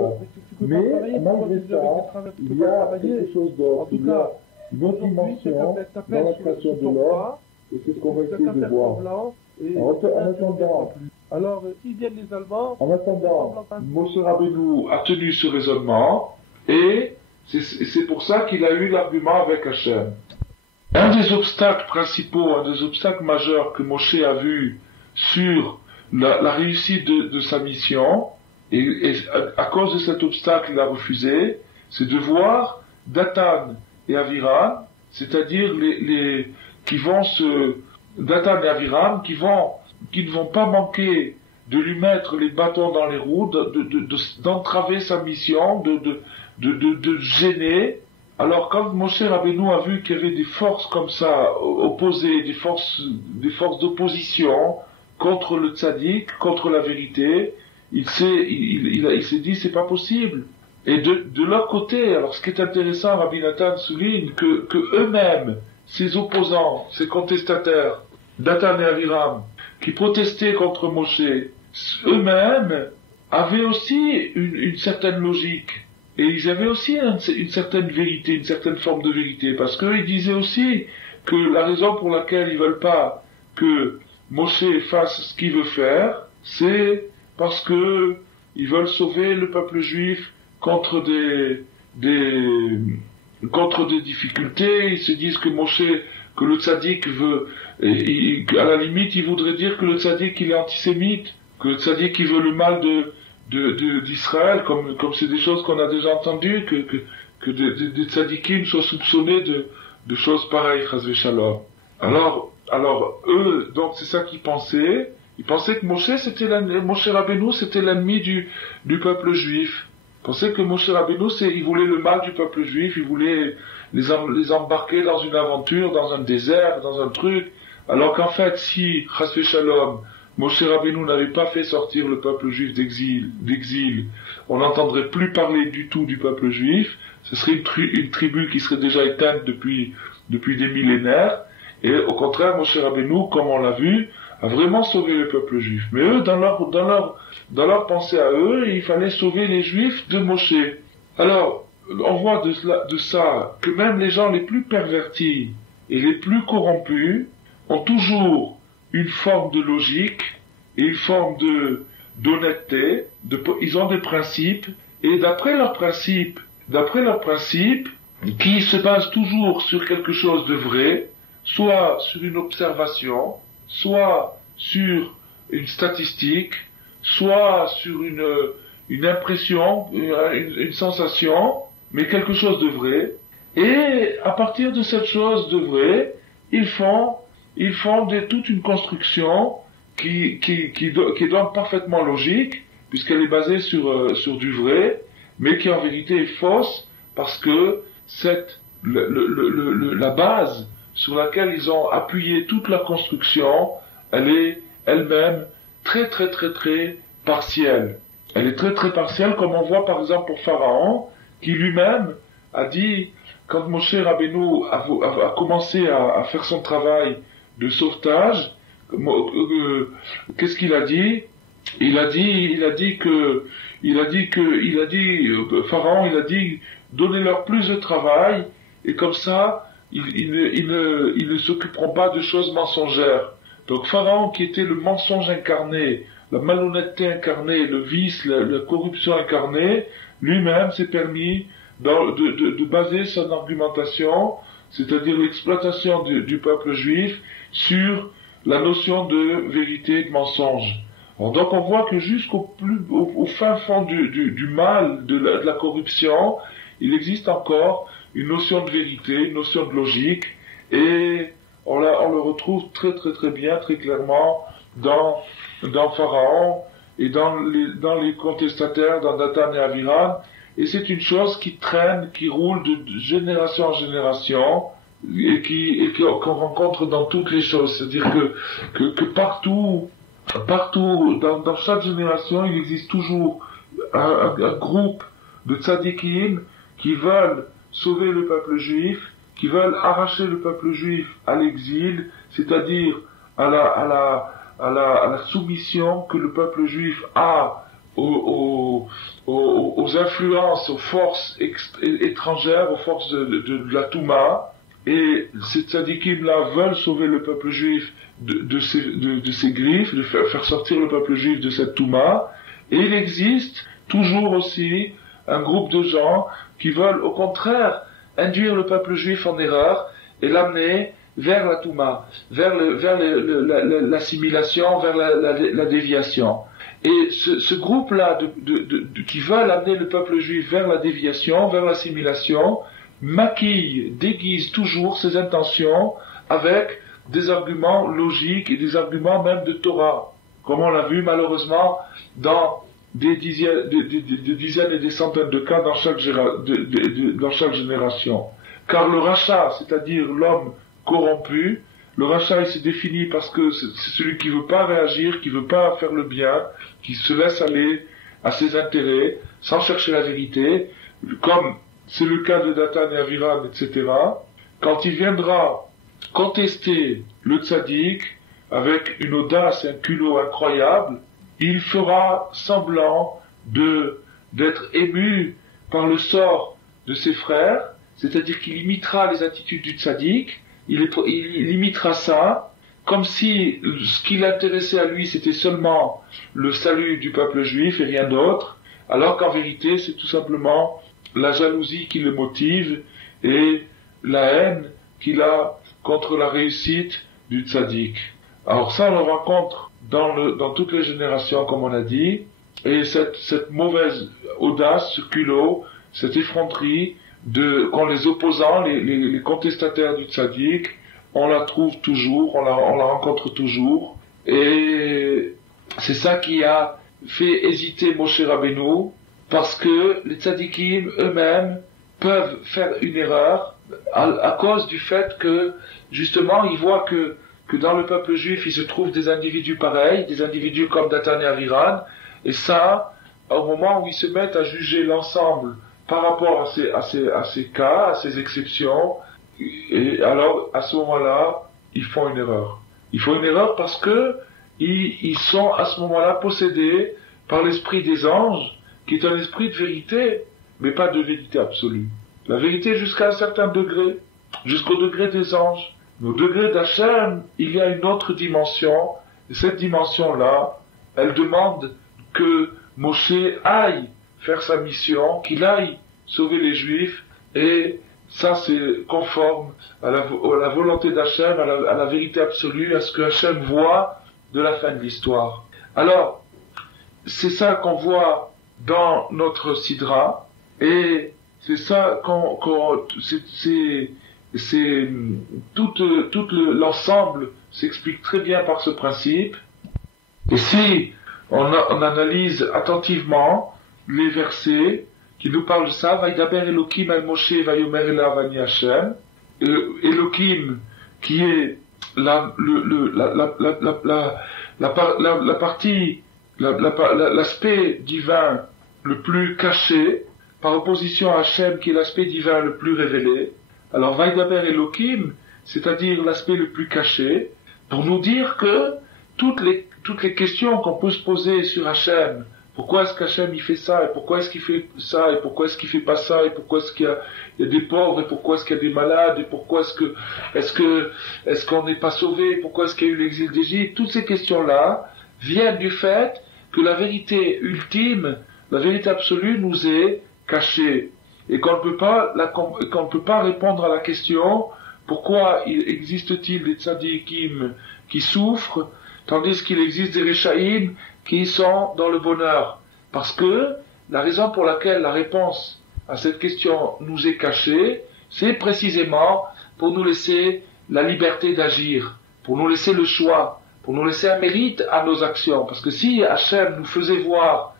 peux pas Mais travailler, pourquoi malgré tu devrais ça, travailler, tu il peux y pas a travailler. quelque chose En d'autre. tout cas, une autre dimension dans la création de l'homme, et c'est ce qu'on va essayer de voir. En attendant, alors, ils viennent les Allemands. En attendant, Moshe Rabbeinu a tenu ce raisonnement, et c'est pour ça qu'il a eu l'argument avec Hachem. Un des obstacles principaux, un des obstacles majeurs que Moshe a vu sur la réussite de sa mission, et à cause de cet obstacle il a refusé, c'est de voir Datan et Aviram, c'est-à-dire Datan et Aviram qui ne vont pas manquer de lui mettre les bâtons dans les roues, d'entraver sa mission, de gêner. Alors quand Moshe Rabbeinu a vu qu'il y avait des forces comme ça opposées, des forces d'opposition contre le tzaddik, contre la vérité, il s'est dit c'est pas possible. Et de leur côté, alors ce qui est intéressant, Rabbi Nathan souligne que eux-mêmes, ces opposants, ces contestataires, Datan et Aviram, qui protestaient contre Moshe, eux-mêmes avaient aussi une certaine logique. Et ils avaient aussi une certaine vérité, une certaine forme de vérité, parce qu'ils disaient aussi que la raison pour laquelle ils veulent pas que Moshe fasse ce qu'il veut faire, c'est parce que ils veulent sauver le peuple juif contre des difficultés. Ils se disent que que le tzaddik veut, à la limite, ils voudraient dire que le tzaddik il est antisémite, que le tzaddik il veut le mal d'Israël, comme c'est des choses qu'on a déjà entendues, que des tzaddikim soient soupçonnés de choses pareilles, chas v'shalom. Alors eux, donc c'est ça qu'ils pensaient. Ils pensaient que Moshe Rabbeinu c'était l'ennemi du peuple juif. Ils pensaient que Moshe Rabbeinu il voulait le mal du peuple juif, il voulait les embarquer dans une aventure, dans un désert, dans un truc. Alors qu'en fait, si, chas v'shalom, Moshe Rabbeinu n'avait pas fait sortir le peuple juif d'exil, on n'entendrait plus parler du tout du peuple juif, ce serait une tribu qui serait déjà éteinte depuis des millénaires, et au contraire, Moshe Rabbeinu, comme on l'a vu, a vraiment sauvé le peuple juif. Mais eux, dans leur pensée à eux, il fallait sauver les juifs de Moshe. Alors, on voit de ça que même les gens les plus pervertis et les plus corrompus ont toujours une forme de logique et une forme d'honnêteté, ils ont des principes, et d'après leurs principes, qui se basent toujours sur quelque chose de vrai, soit sur une observation, soit sur une statistique, soit sur une impression, une sensation, mais quelque chose de vrai, et à partir de cette chose de vrai, ils font toute une construction qui est donc parfaitement logique, puisqu'elle est basée sur du vrai, mais qui en vérité est fausse, parce que la base sur laquelle ils ont appuyé toute la construction, elle est elle-même très très très très partielle. Elle est très très partielle, comme on voit par exemple pour Pharaon, qui lui-même a dit, quand Moshe Rabbeinu a commencé à faire son travail de sauvetage, qu'est-ce qu'il a dit? Pharaon, il a dit, donnez-leur plus de travail, et comme ça, ils ne s'occuperont pas de choses mensongères. Donc Pharaon, qui était le mensonge incarné, la malhonnêteté incarnée, le vice, la corruption incarnée, lui-même s'est permis de baser son argumentation, c'est-à-dire l'exploitation du peuple juif, sur la notion de vérité et de mensonge. Alors, donc on voit que jusqu'au fin fond du mal, de la corruption, il existe encore une notion de vérité, une notion de logique, et on le retrouve très très très bien, très clairement dans Pharaon et dans les contestataires, dans Datan et Aviram, et c'est une chose qui traîne, qui roule de génération en génération, et qu'on rencontre dans toutes les choses. C'est-à-dire que partout, dans chaque génération, il existe toujours un groupe de tzadikim qui veulent sauver le peuple juif, qui veulent arracher le peuple juif à l'exil, c'est-à-dire à la soumission que le peuple juif a aux influences, aux forces étrangères, aux forces de la Touma, et ces tzadikim-là veulent sauver le peuple juif de ces griffes, de faire sortir le peuple juif de cette touma, et il existe toujours aussi un groupe de gens qui veulent au contraire induire le peuple juif en erreur et l'amener vers la touma, vers l'assimilation, vers la déviation. Et ce groupe-là qui veulent amener le peuple juif vers la déviation, vers l'assimilation, maquille, déguise toujours ses intentions avec des arguments logiques et des arguments même de Torah, comme on l'a vu malheureusement dans des dizaines et des centaines de cas dans chaque génération. Car le rachat, c'est-à-dire l'homme corrompu, le rachat il se définit parce que c'est celui qui veut pas réagir, qui veut pas faire le bien, qui se laisse aller à ses intérêts, sans chercher la vérité, comme c'est le cas de Datan et Aviran, etc. Quand il viendra contester le tzaddik avec une audace et un culot incroyable, il fera semblant d'être ému par le sort de ses frères, c'est-à-dire qu'il imitera les attitudes du tzaddik, il imitera ça, comme si ce qui l'intéressait à lui c'était seulement le salut du peuple juif et rien d'autre, alors qu'en vérité c'est tout simplement la jalousie qui le motive et la haine qu'il a contre la réussite du tzaddik. Alors ça on le rencontre dans toutes les générations comme on a dit, et cette mauvaise audace, ce culot, cette effronterie quand les opposants, les contestataires du tzaddik, on la trouve toujours, on la rencontre toujours, et c'est ça qui a fait hésiter Moshe Rabbeinu, parce que les tzaddikim eux-mêmes peuvent faire une erreur à cause du fait que justement ils voient que dans le peuple juif il se trouve des individus pareils, des individus comme Datan et Aviran, et ça, au moment où ils se mettent à juger l'ensemble par rapport à ces cas, à ces exceptions, et alors à ce moment-là ils font une erreur. Ils font une erreur parce que ils sont à ce moment-là possédés par l'esprit des anges, qui est un esprit de vérité, mais pas de vérité absolue. La vérité jusqu'à un certain degré, jusqu'au degré des anges. Mais au degré d'Hachem, il y a une autre dimension, et cette dimension-là, elle demande que Moshe aille faire sa mission, qu'il aille sauver les Juifs, et ça c'est conforme à la volonté d'Hachem, à la vérité absolue, à ce que Hachem voit de la fin de l'histoire. Alors, c'est ça qu'on voit dans notre Sidra, et c'est ça c'est tout l'ensemble s'explique très bien par ce principe. Et si on analyse attentivement les versets qui nous parlent de ça, Vaidaber Elohim al Moshe Vayomer elav ani Hashem, Elohim qui est l'aspect divin le plus caché, par opposition à Hachem qui est l'aspect divin le plus révélé. Alors Vaidaber Elohim, c'est-à-dire l'aspect le plus caché, pour nous dire que toutes les questions qu'on peut se poser sur Hachem, pourquoi est-ce qu'Hachem il fait ça, et pourquoi est-ce qu'il fait ça, et pourquoi est-ce qu'il fait pas ça, et pourquoi est-ce qu'il y a des pauvres, et pourquoi est-ce qu'il y a des malades, et pourquoi est-ce qu'on n'est pas sauvé, pourquoi est-ce qu'il y a eu l'exil d'Égypte, toutes ces questions-là viennent du fait que la vérité ultime, la vérité absolue nous est cachée, et qu'on ne peut pas répondre à la question pourquoi existe-t-il des tzadikim qui souffrent, tandis qu'il existe des Rechaïm qui sont dans le bonheur. Parce que la raison pour laquelle la réponse à cette question nous est cachée, c'est précisément pour nous laisser la liberté d'agir, pour nous laisser le choix, pour nous laisser un mérite à nos actions. Parce que si Hachem nous faisait voir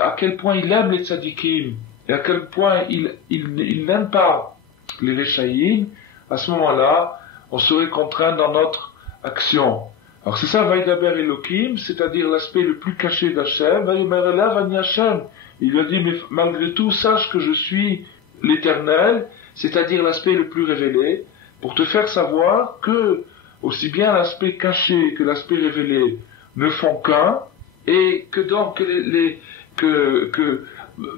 à quel point il aime les tzadikim, et à quel point il n'aime pas les Rechaïm, à ce moment-là, on serait contraint dans notre action. Alors c'est ça, Vaidaber Elohim, c'est-à-dire l'aspect le plus caché d'Hachem, Vayomer elav ani Hashem. Il lui a dit, mais malgré tout, sache que je suis l'Éternel, c'est-à-dire l'aspect le plus révélé, pour te faire savoir que, aussi bien l'aspect caché que l'aspect révélé ne font qu'un, et que donc, que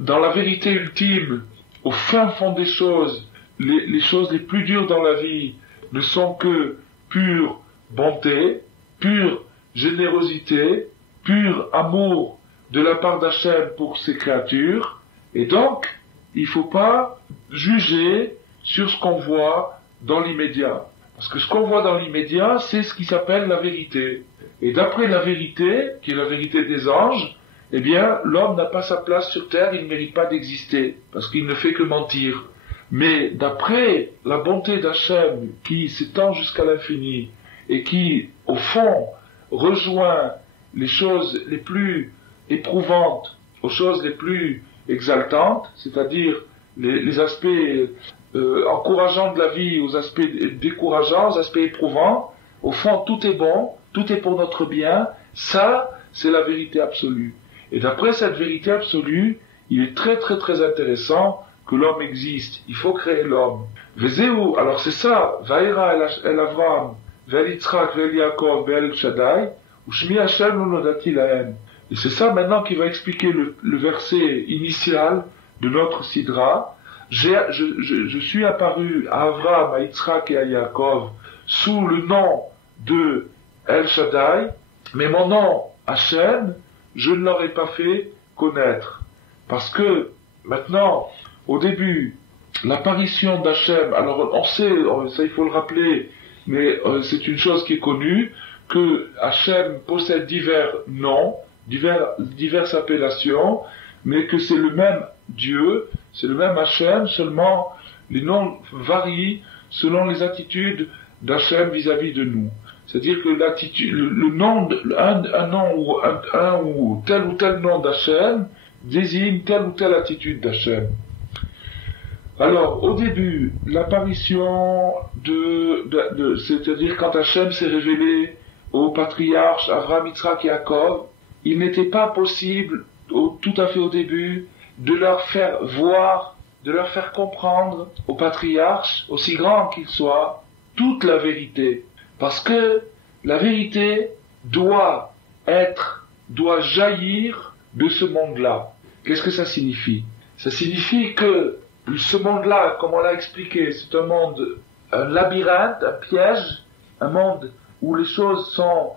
dans la vérité ultime, au fin fond des choses, les choses les plus dures dans la vie ne sont que pure bonté, pure générosité, pur amour de la part d'Hachem pour ses créatures, et donc il ne faut pas juger sur ce qu'on voit dans l'immédiat. Parce que ce qu'on voit dans l'immédiat, c'est ce qui s'appelle la vérité. Et d'après la vérité, qui est la vérité des anges, eh bien, l'homme n'a pas sa place sur terre, il ne mérite pas d'exister, parce qu'il ne fait que mentir. Mais d'après la bonté d'Hachem, qui s'étend jusqu'à l'infini, et qui, au fond, rejoint les choses les plus éprouvantes aux choses les plus exaltantes, c'est-à-dire les aspects encourageants de la vie aux aspects décourageants, aux aspects éprouvants, au fond, tout est bon, tout est pour notre bien, ça, c'est la vérité absolue. Et d'après cette vérité absolue, il est très très très intéressant que l'homme existe. Il faut créer l'homme. Vezeu, alors c'est ça, Vaïra el Avram, Ve'el Yitzchak, Ve'el Yaakov, Ve'el Shaddai, Ushmi Hashem lo nodati lahem. Et c'est ça maintenant qui va expliquer le verset initial de notre Sidra. Je suis apparu à Avram, à Yitzchak et à Yaakov sous le nom de El Shaddai, mais mon nom, Hashem, je ne l'aurais pas fait connaître. Parce que, maintenant, au début, l'apparition d'Hachem, alors on sait, ça il faut le rappeler, mais c'est une chose qui est connue, que Hachem possède divers noms, diverses appellations, mais que c'est le même Dieu, c'est le même Hachem, seulement les noms varient selon les attitudes d'Hachem vis-à-vis de nous. C'est-à-dire que l'attitude, le nom, un nom ou tel nom d'Hachem désigne telle ou telle attitude d'Hachem. Alors, au début, l'apparition c'est-à-dire quand Hachem s'est révélé aux patriarches Avraham, Yitzhak et Yaakov, il n'était pas possible, tout à fait au début, de leur faire voir, de leur faire comprendre aux patriarches, aussi grands qu'ils soient, toute la vérité. Parce que la vérité doit jaillir de ce monde-là. Qu'est-ce que ça signifie? Ça signifie que ce monde-là, comme on l'a expliqué, c'est un labyrinthe, un piège, un monde où les choses sont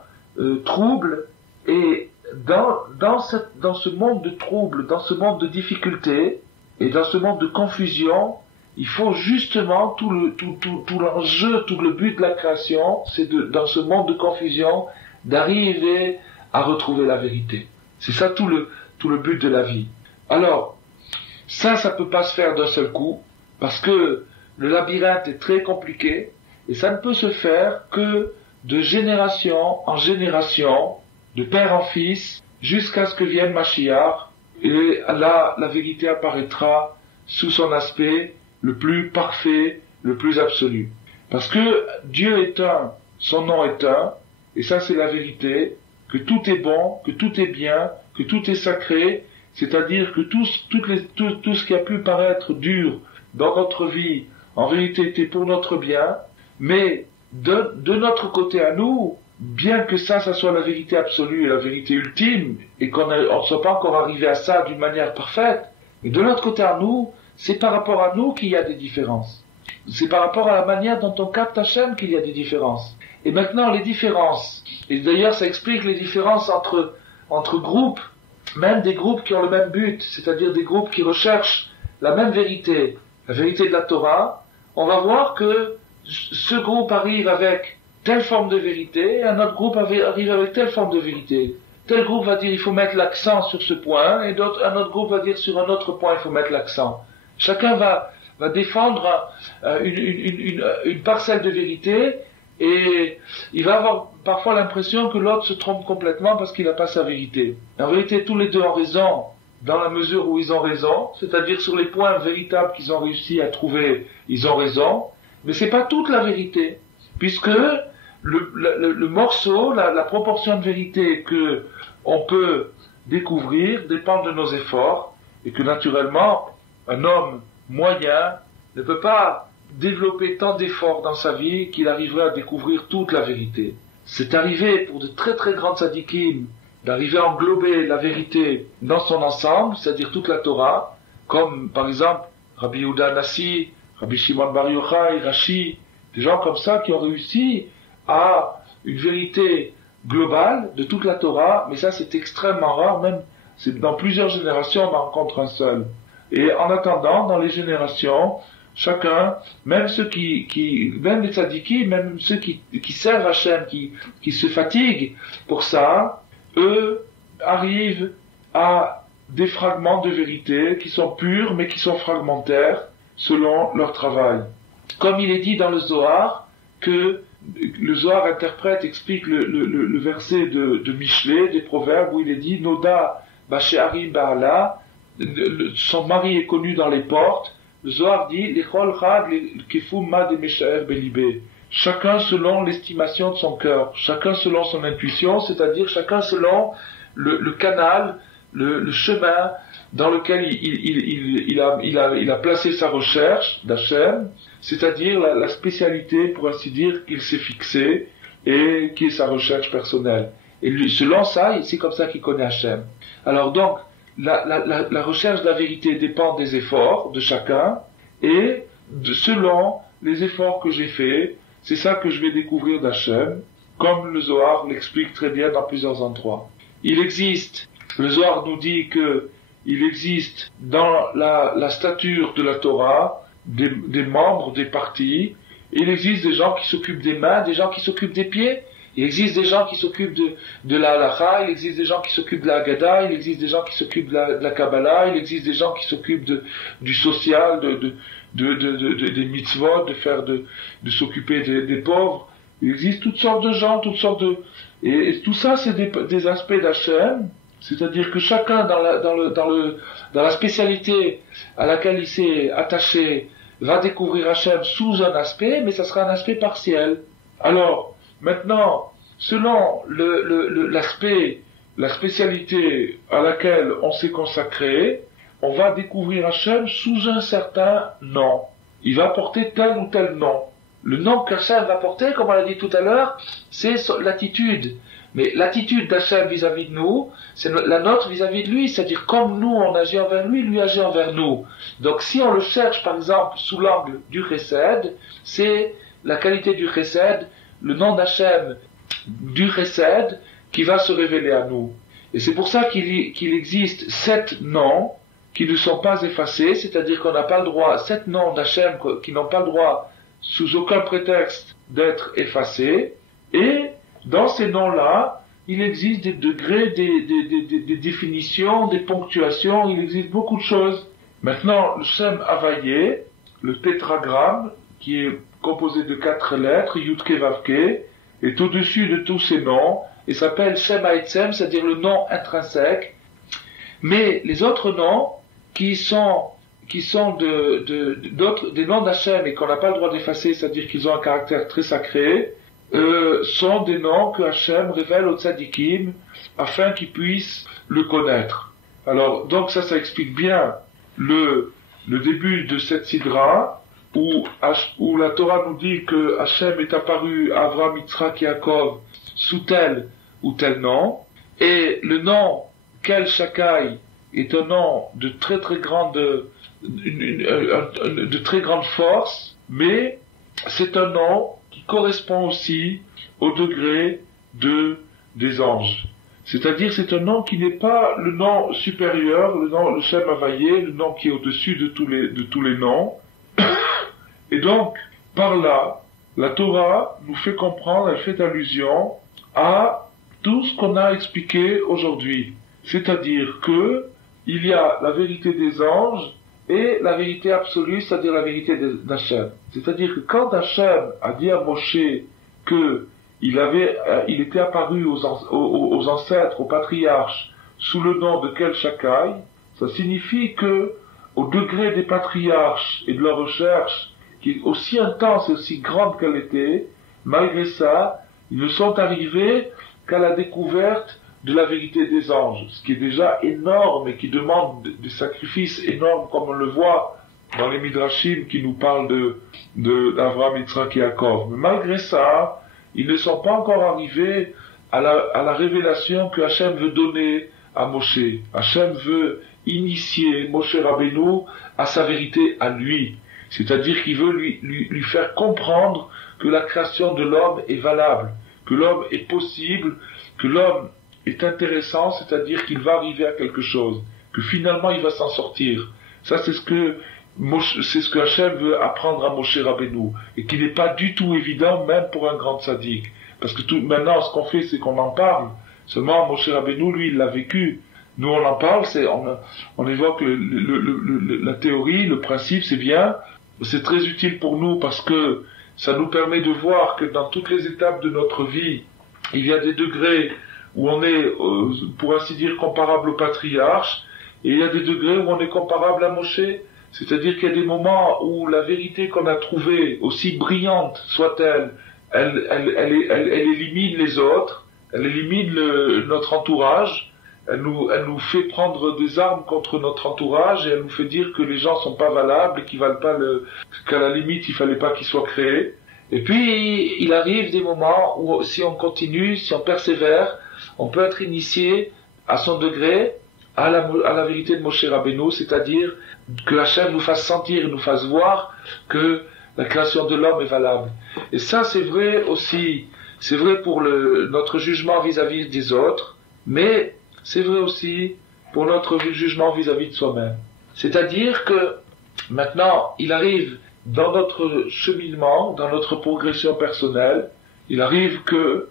troubles, et dans ce monde de troubles, dans ce monde de difficultés, et dans ce monde de confusion, il faut justement tout l'enjeu, tout le but de la création, c'est dans ce monde de confusion, d'arriver à retrouver la vérité. C'est ça tout le but de la vie. Alors, ça peut pas se faire d'un seul coup, parce que le labyrinthe est très compliqué, et ça ne peut se faire que de génération en génération, de père en fils, jusqu'à ce que vienne Mashiach, et là, la vérité apparaîtra sous son aspect le plus parfait, le plus absolu. Parce que Dieu est un, son nom est un, et ça c'est la vérité, que tout est bon, que tout est bien, que tout est sacré, c'est-à-dire que tout ce qui a pu paraître dur dans notre vie, en vérité était pour notre bien, mais de notre côté à nous, bien que ça soit la vérité absolue et la vérité ultime, et qu'on ne soit pas encore arrivé à ça d'une manière parfaite, mais de l'autre côté à nous, c'est par rapport à nous qu'il y a des différences. C'est par rapport à la manière dont on capte Hachem qu'il y a des différences. Et maintenant, les différences, et d'ailleurs ça explique les différences entre groupes, même des groupes qui ont le même but, c'est-à-dire des groupes qui recherchent la même vérité, la vérité de la Torah. On va voir que ce groupe arrive avec telle forme de vérité, et un autre groupe arrive avec telle forme de vérité. Tel groupe va dire il faut mettre l'accent sur ce point, et un autre groupe va dire sur un autre point il faut mettre l'accent. Chacun va défendre une parcelle de vérité, et il va avoir parfois l'impression que l'autre se trompe complètement parce qu'il n'a pas sa vérité. En vérité, tous les deux ont raison dans la mesure où ils ont raison, c'est-à-dire sur les points véritables qu'ils ont réussi à trouver, ils ont raison, mais c'est pas toute la vérité, puisque le morceau, la proportion de vérité que on peut découvrir dépend de nos efforts, et que naturellement, un homme moyen ne peut pas développer tant d'efforts dans sa vie qu'il arriverait à découvrir toute la vérité. C'est arrivé pour de très très grands tzadikim d'arriver à englober la vérité dans son ensemble, c'est-à-dire toute la Torah, comme par exemple Rabbi Yehuda Nassi, Rabbi Shimon Bar Yochai, Rashi, des gens comme ça qui ont réussi à une vérité globale de toute la Torah, mais ça c'est extrêmement rare, même c'est dans plusieurs générations on en rencontre un seul. Et en attendant, dans les générations, chacun, même ceux même les tzadikim, même ceux qui servent Hachem, qui se fatiguent pour ça, eux arrivent à des fragments de vérité qui sont purs mais qui sont fragmentaires selon leur travail. Comme il est dit dans le Zohar, que le Zohar interprète, explique le verset de Michelet, des Proverbes, où il est dit Noda Bashe'arim Ba'ala, son mari est connu dans les portes. Le Zohar dit L'echol chad kefum ma de meshaer belibé. Chacun selon l'estimation de son cœur, chacun selon son intuition, c'est-à-dire chacun selon le canal, le chemin dans lequel il a placé sa recherche d'Hachem, c'est-à-dire la spécialité, pour ainsi dire, qu'il s'est fixée et qui est sa recherche personnelle. Et lui, selon ça, c'est comme ça qu'il connaît Hachem. Alors donc, la recherche de la vérité dépend des efforts de chacun, et selon les efforts que j'ai faits, c'est ça que je vais découvrir d'Hachem, comme le Zohar l'explique très bien dans plusieurs endroits. Le Zohar nous dit que il existe dans la stature de la Torah des membres, des parties, et il existe des gens qui s'occupent des mains, des gens qui s'occupent des pieds. Il existe des gens qui s'occupent de la halacha, il existe des gens qui s'occupent de la Haggadah, il existe des gens qui s'occupent de la Kabbalah, il existe des gens qui s'occupent du social, des mitzvot, de s'occuper des pauvres. Il existe toutes sortes de gens, et tout ça c'est des aspects d'Hachem, c'est-à-dire que chacun dans la spécialité à laquelle il s'est attaché va découvrir Hachem sous un aspect, mais ça sera un aspect partiel. Alors, maintenant, selon l'aspect, la spécialité à laquelle on s'est consacré, on va découvrir Hachem sous un certain nom. Il va porter tel ou tel nom. Le nom qu'Hachem va porter, comme on l'a dit tout à l'heure, c'est l'attitude. Mais l'attitude d'Hachem vis-à-vis de nous, c'est la nôtre vis-à-vis de lui, c'est-à-dire comme nous on agit envers lui, lui agit envers nous. Donc si on le cherche par exemple sous l'angle du chesed, c'est la qualité du chesed, le nom d'Hachem du chesed qui va se révéler à nous. Et c'est pour ça qu'il existe 7 noms qui ne sont pas effacés, c'est-à-dire qu'on n'a pas le droit, 7 noms d'Hachem qui n'ont pas le droit sous aucun prétexte d'être effacés, et dans ces noms-là, il existe des degrés, des définitions, des ponctuations, il existe beaucoup de choses. Maintenant, le Shem Havayé, le tétragramme, qui est composé de 4 lettres, Yudke Vavke, est au-dessus de tous ces noms, et s'appelle Shem Ha'etzem, c'est-à-dire le nom intrinsèque. Mais les autres noms, qui sont des noms d'Hachem et qu'on n'a pas le droit d'effacer, c'est-à-dire qu'ils ont un caractère très sacré, sont des noms que Hachem révèle aux tzadikim afin qu'ils puissent le connaître. Alors, donc ça explique bien le début de cette sidra où la Torah nous dit que Hachem est apparu à Avraham, Yitzhak et Yaakov sous tel ou tel nom, et le nom Kel Shakai est un nom de très grande force, mais c'est un nom qui correspond aussi au degré des anges. C'est-à-dire, c'est un nom qui n'est pas le nom supérieur, le Shem Havayé, le nom qui est au-dessus de tous les noms. Et donc, par là, la Torah nous fait comprendre, elle fait allusion à tout ce qu'on a expliqué aujourd'hui. C'est-à-dire que il y a la vérité des anges et la vérité absolue, c'est-à-dire la vérité d'Hachem. C'est-à-dire que quand Hachem a dit à Moshe que il était apparu aux ancêtres, aux patriarches, sous le nom de Kel Shakai, ça signifie que, au degré des patriarches et de leur recherche, qui est aussi intense et aussi grande qu'elle était, malgré ça, ils ne sont arrivés qu'à la découverte de la vérité des anges, ce qui est déjà énorme et qui demande des sacrifices énormes, comme on le voit dans les Midrashim qui nous parlent d'Avraham, Yitzhak et Yaakov. Mais malgré ça, ils ne sont pas encore arrivés à la révélation que Hachem veut donner à Moshe. Hachem veut initier Moshe Rabbeinu à sa vérité à lui. C'est-à-dire qu'il veut lui faire comprendre que la création de l'homme est valable, que l'homme est possible, que l'homme est intéressant, c'est-à-dire qu'il va arriver à quelque chose, que finalement il va s'en sortir. Ça, c'est ce que Hachem veut apprendre à Moshe Rabbeinu, et qui n'est pas du tout évident, même pour un grand tzaddik. Parce que maintenant, ce qu'on fait, c'est qu'on en parle. Seulement, Moshe Rabbeinu, lui, il l'a vécu. Nous, on en parle, on évoque la théorie, le principe, c'est bien. C'est très utile pour nous parce que ça nous permet de voir que dans toutes les étapes de notre vie, il y a des degrés où on est, pour ainsi dire, comparable au patriarche, et il y a des degrés où on est comparable à Moshe. C'est-à-dire qu'il y a des moments où la vérité qu'on a trouvée, aussi brillante soit-elle, elle élimine les autres, elle élimine notre entourage, elle nous fait prendre des armes contre notre entourage et elle nous fait dire que les gens sont pas valables et qu'ils valent pas qu'à la limite il fallait pas qu'ils soient créés. Et puis il arrive des moments où si on continue, si on persévère, on peut être initié à son degré à la vérité de Moshe Rabbeinu, c'est-à-dire que Hachem nous fasse sentir et nous fasse voir que la création de l'homme est valable. Et ça c'est vrai aussi, c'est vrai pour notre jugement vis-à-vis des autres, mais c'est vrai aussi pour notre jugement vis-à-vis de soi-même. C'est-à-dire que maintenant, il arrive dans notre cheminement, dans notre progression personnelle, il arrive que,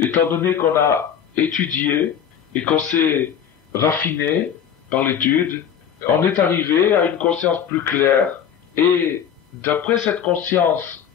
étant donné qu'on a étudié et qu'on s'est raffiné par l'étude, on est arrivé à une conscience plus claire et d'après cette conscience,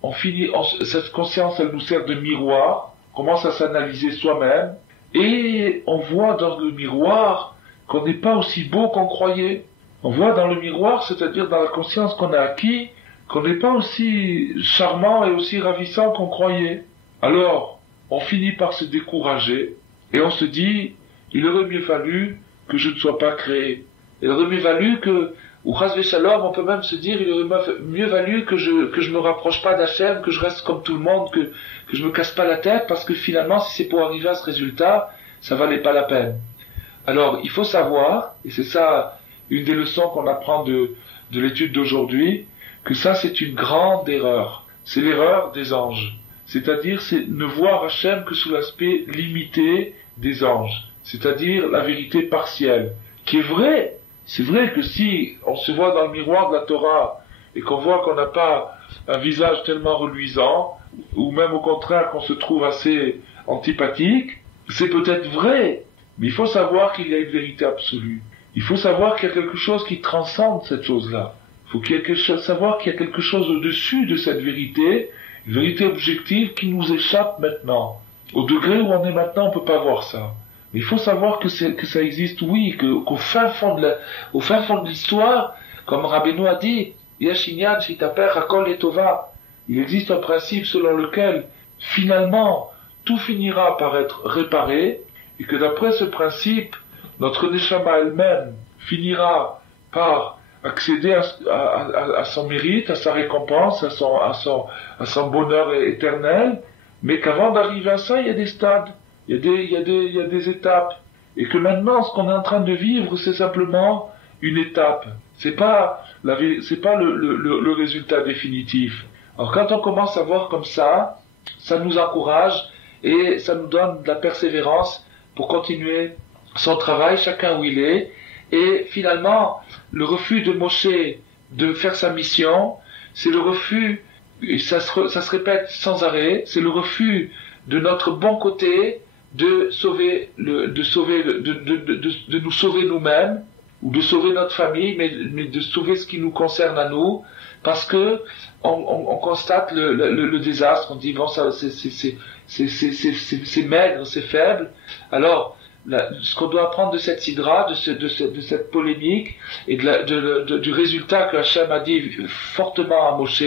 cette conscience, elle nous sert de miroir, on commence à s'analyser soi-même. Et on voit dans le miroir qu'on n'est pas aussi beau qu'on croyait. On voit dans le miroir, c'est-à-dire dans la conscience qu'on a acquis, qu'on n'est pas aussi charmant et aussi ravissant qu'on croyait. Alors, on finit par se décourager et on se dit, il aurait mieux fallu que je ne sois pas créé. Il aurait mieux valu que, ou Chas v'Shalom, on peut même se dire, il aurait mieux valu que je me rapproche pas d'Hachem, que je reste comme tout le monde, que je me casse pas la tête, parce que finalement, si c'est pour arriver à ce résultat, ça valait pas la peine. Alors, il faut savoir, et c'est ça une des leçons qu'on apprend de l'étude d'aujourd'hui, que ça c'est une grande erreur. C'est l'erreur des anges. C'est-à-dire, c'est ne voir Hachem que sous l'aspect limité des anges. C'est-à-dire la vérité partielle, qui est vraie. C'est vrai que si on se voit dans le miroir de la Torah et qu'on voit qu'on n'a pas un visage tellement reluisant, ou même au contraire qu'on se trouve assez antipathique, c'est peut-être vrai, mais il faut savoir qu'il y a une vérité absolue. Il faut savoir qu'il y a quelque chose qui transcende cette chose-là. Il faut savoir qu'il y a quelque chose au-dessus de cette vérité, une vérité objective qui nous échappe maintenant. Au degré où on est maintenant, on peut pas voir ça. Mais il faut savoir que ça existe, oui, qu'au fin fond de l'histoire, comme Rabbeinu a dit, Yashinyan shitaper hakol etova, il existe un principe selon lequel, finalement, tout finira par être réparé, et que d'après ce principe, notre neshama elle-même finira par accéder à son mérite, à sa récompense, à son bonheur éternel, mais qu'avant d'arriver à ça, il y a des stades. Il y a des étapes. Et que maintenant, ce qu'on est en train de vivre, c'est simplement une étape. C'est pas le résultat définitif. Alors quand on commence à voir comme ça nous encourage et ça nous donne de la persévérance pour continuer son travail, chacun où il est. Et finalement, le refus de Moshe de faire sa mission, c'est le refus, et ça se répète sans arrêt, c'est le refus de notre bon côté de nous sauver nous-mêmes, ou de sauver notre famille, mais de sauver ce qui nous concerne à nous, parce que on constate le désastre, on dit bon ça c'est maigre, c'est faible. Alors ce qu'on doit apprendre de cette sidra, de cette polémique et du résultat que Hachem a dit fortement à Moshe,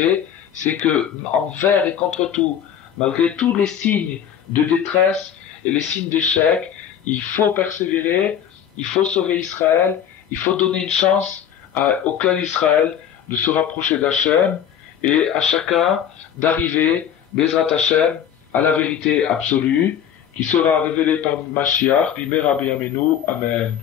c'est que envers et contre tout, malgré tous les signes de détresse et les signes d'échec, il faut persévérer, il faut sauver Israël, il faut donner une chance au clan Israël de se rapprocher d'Hachem et à chacun d'arriver, Bezrat Hachem, à la vérité absolue qui sera révélée par Mashiach, Bimei Rabbi Amenu. Amen.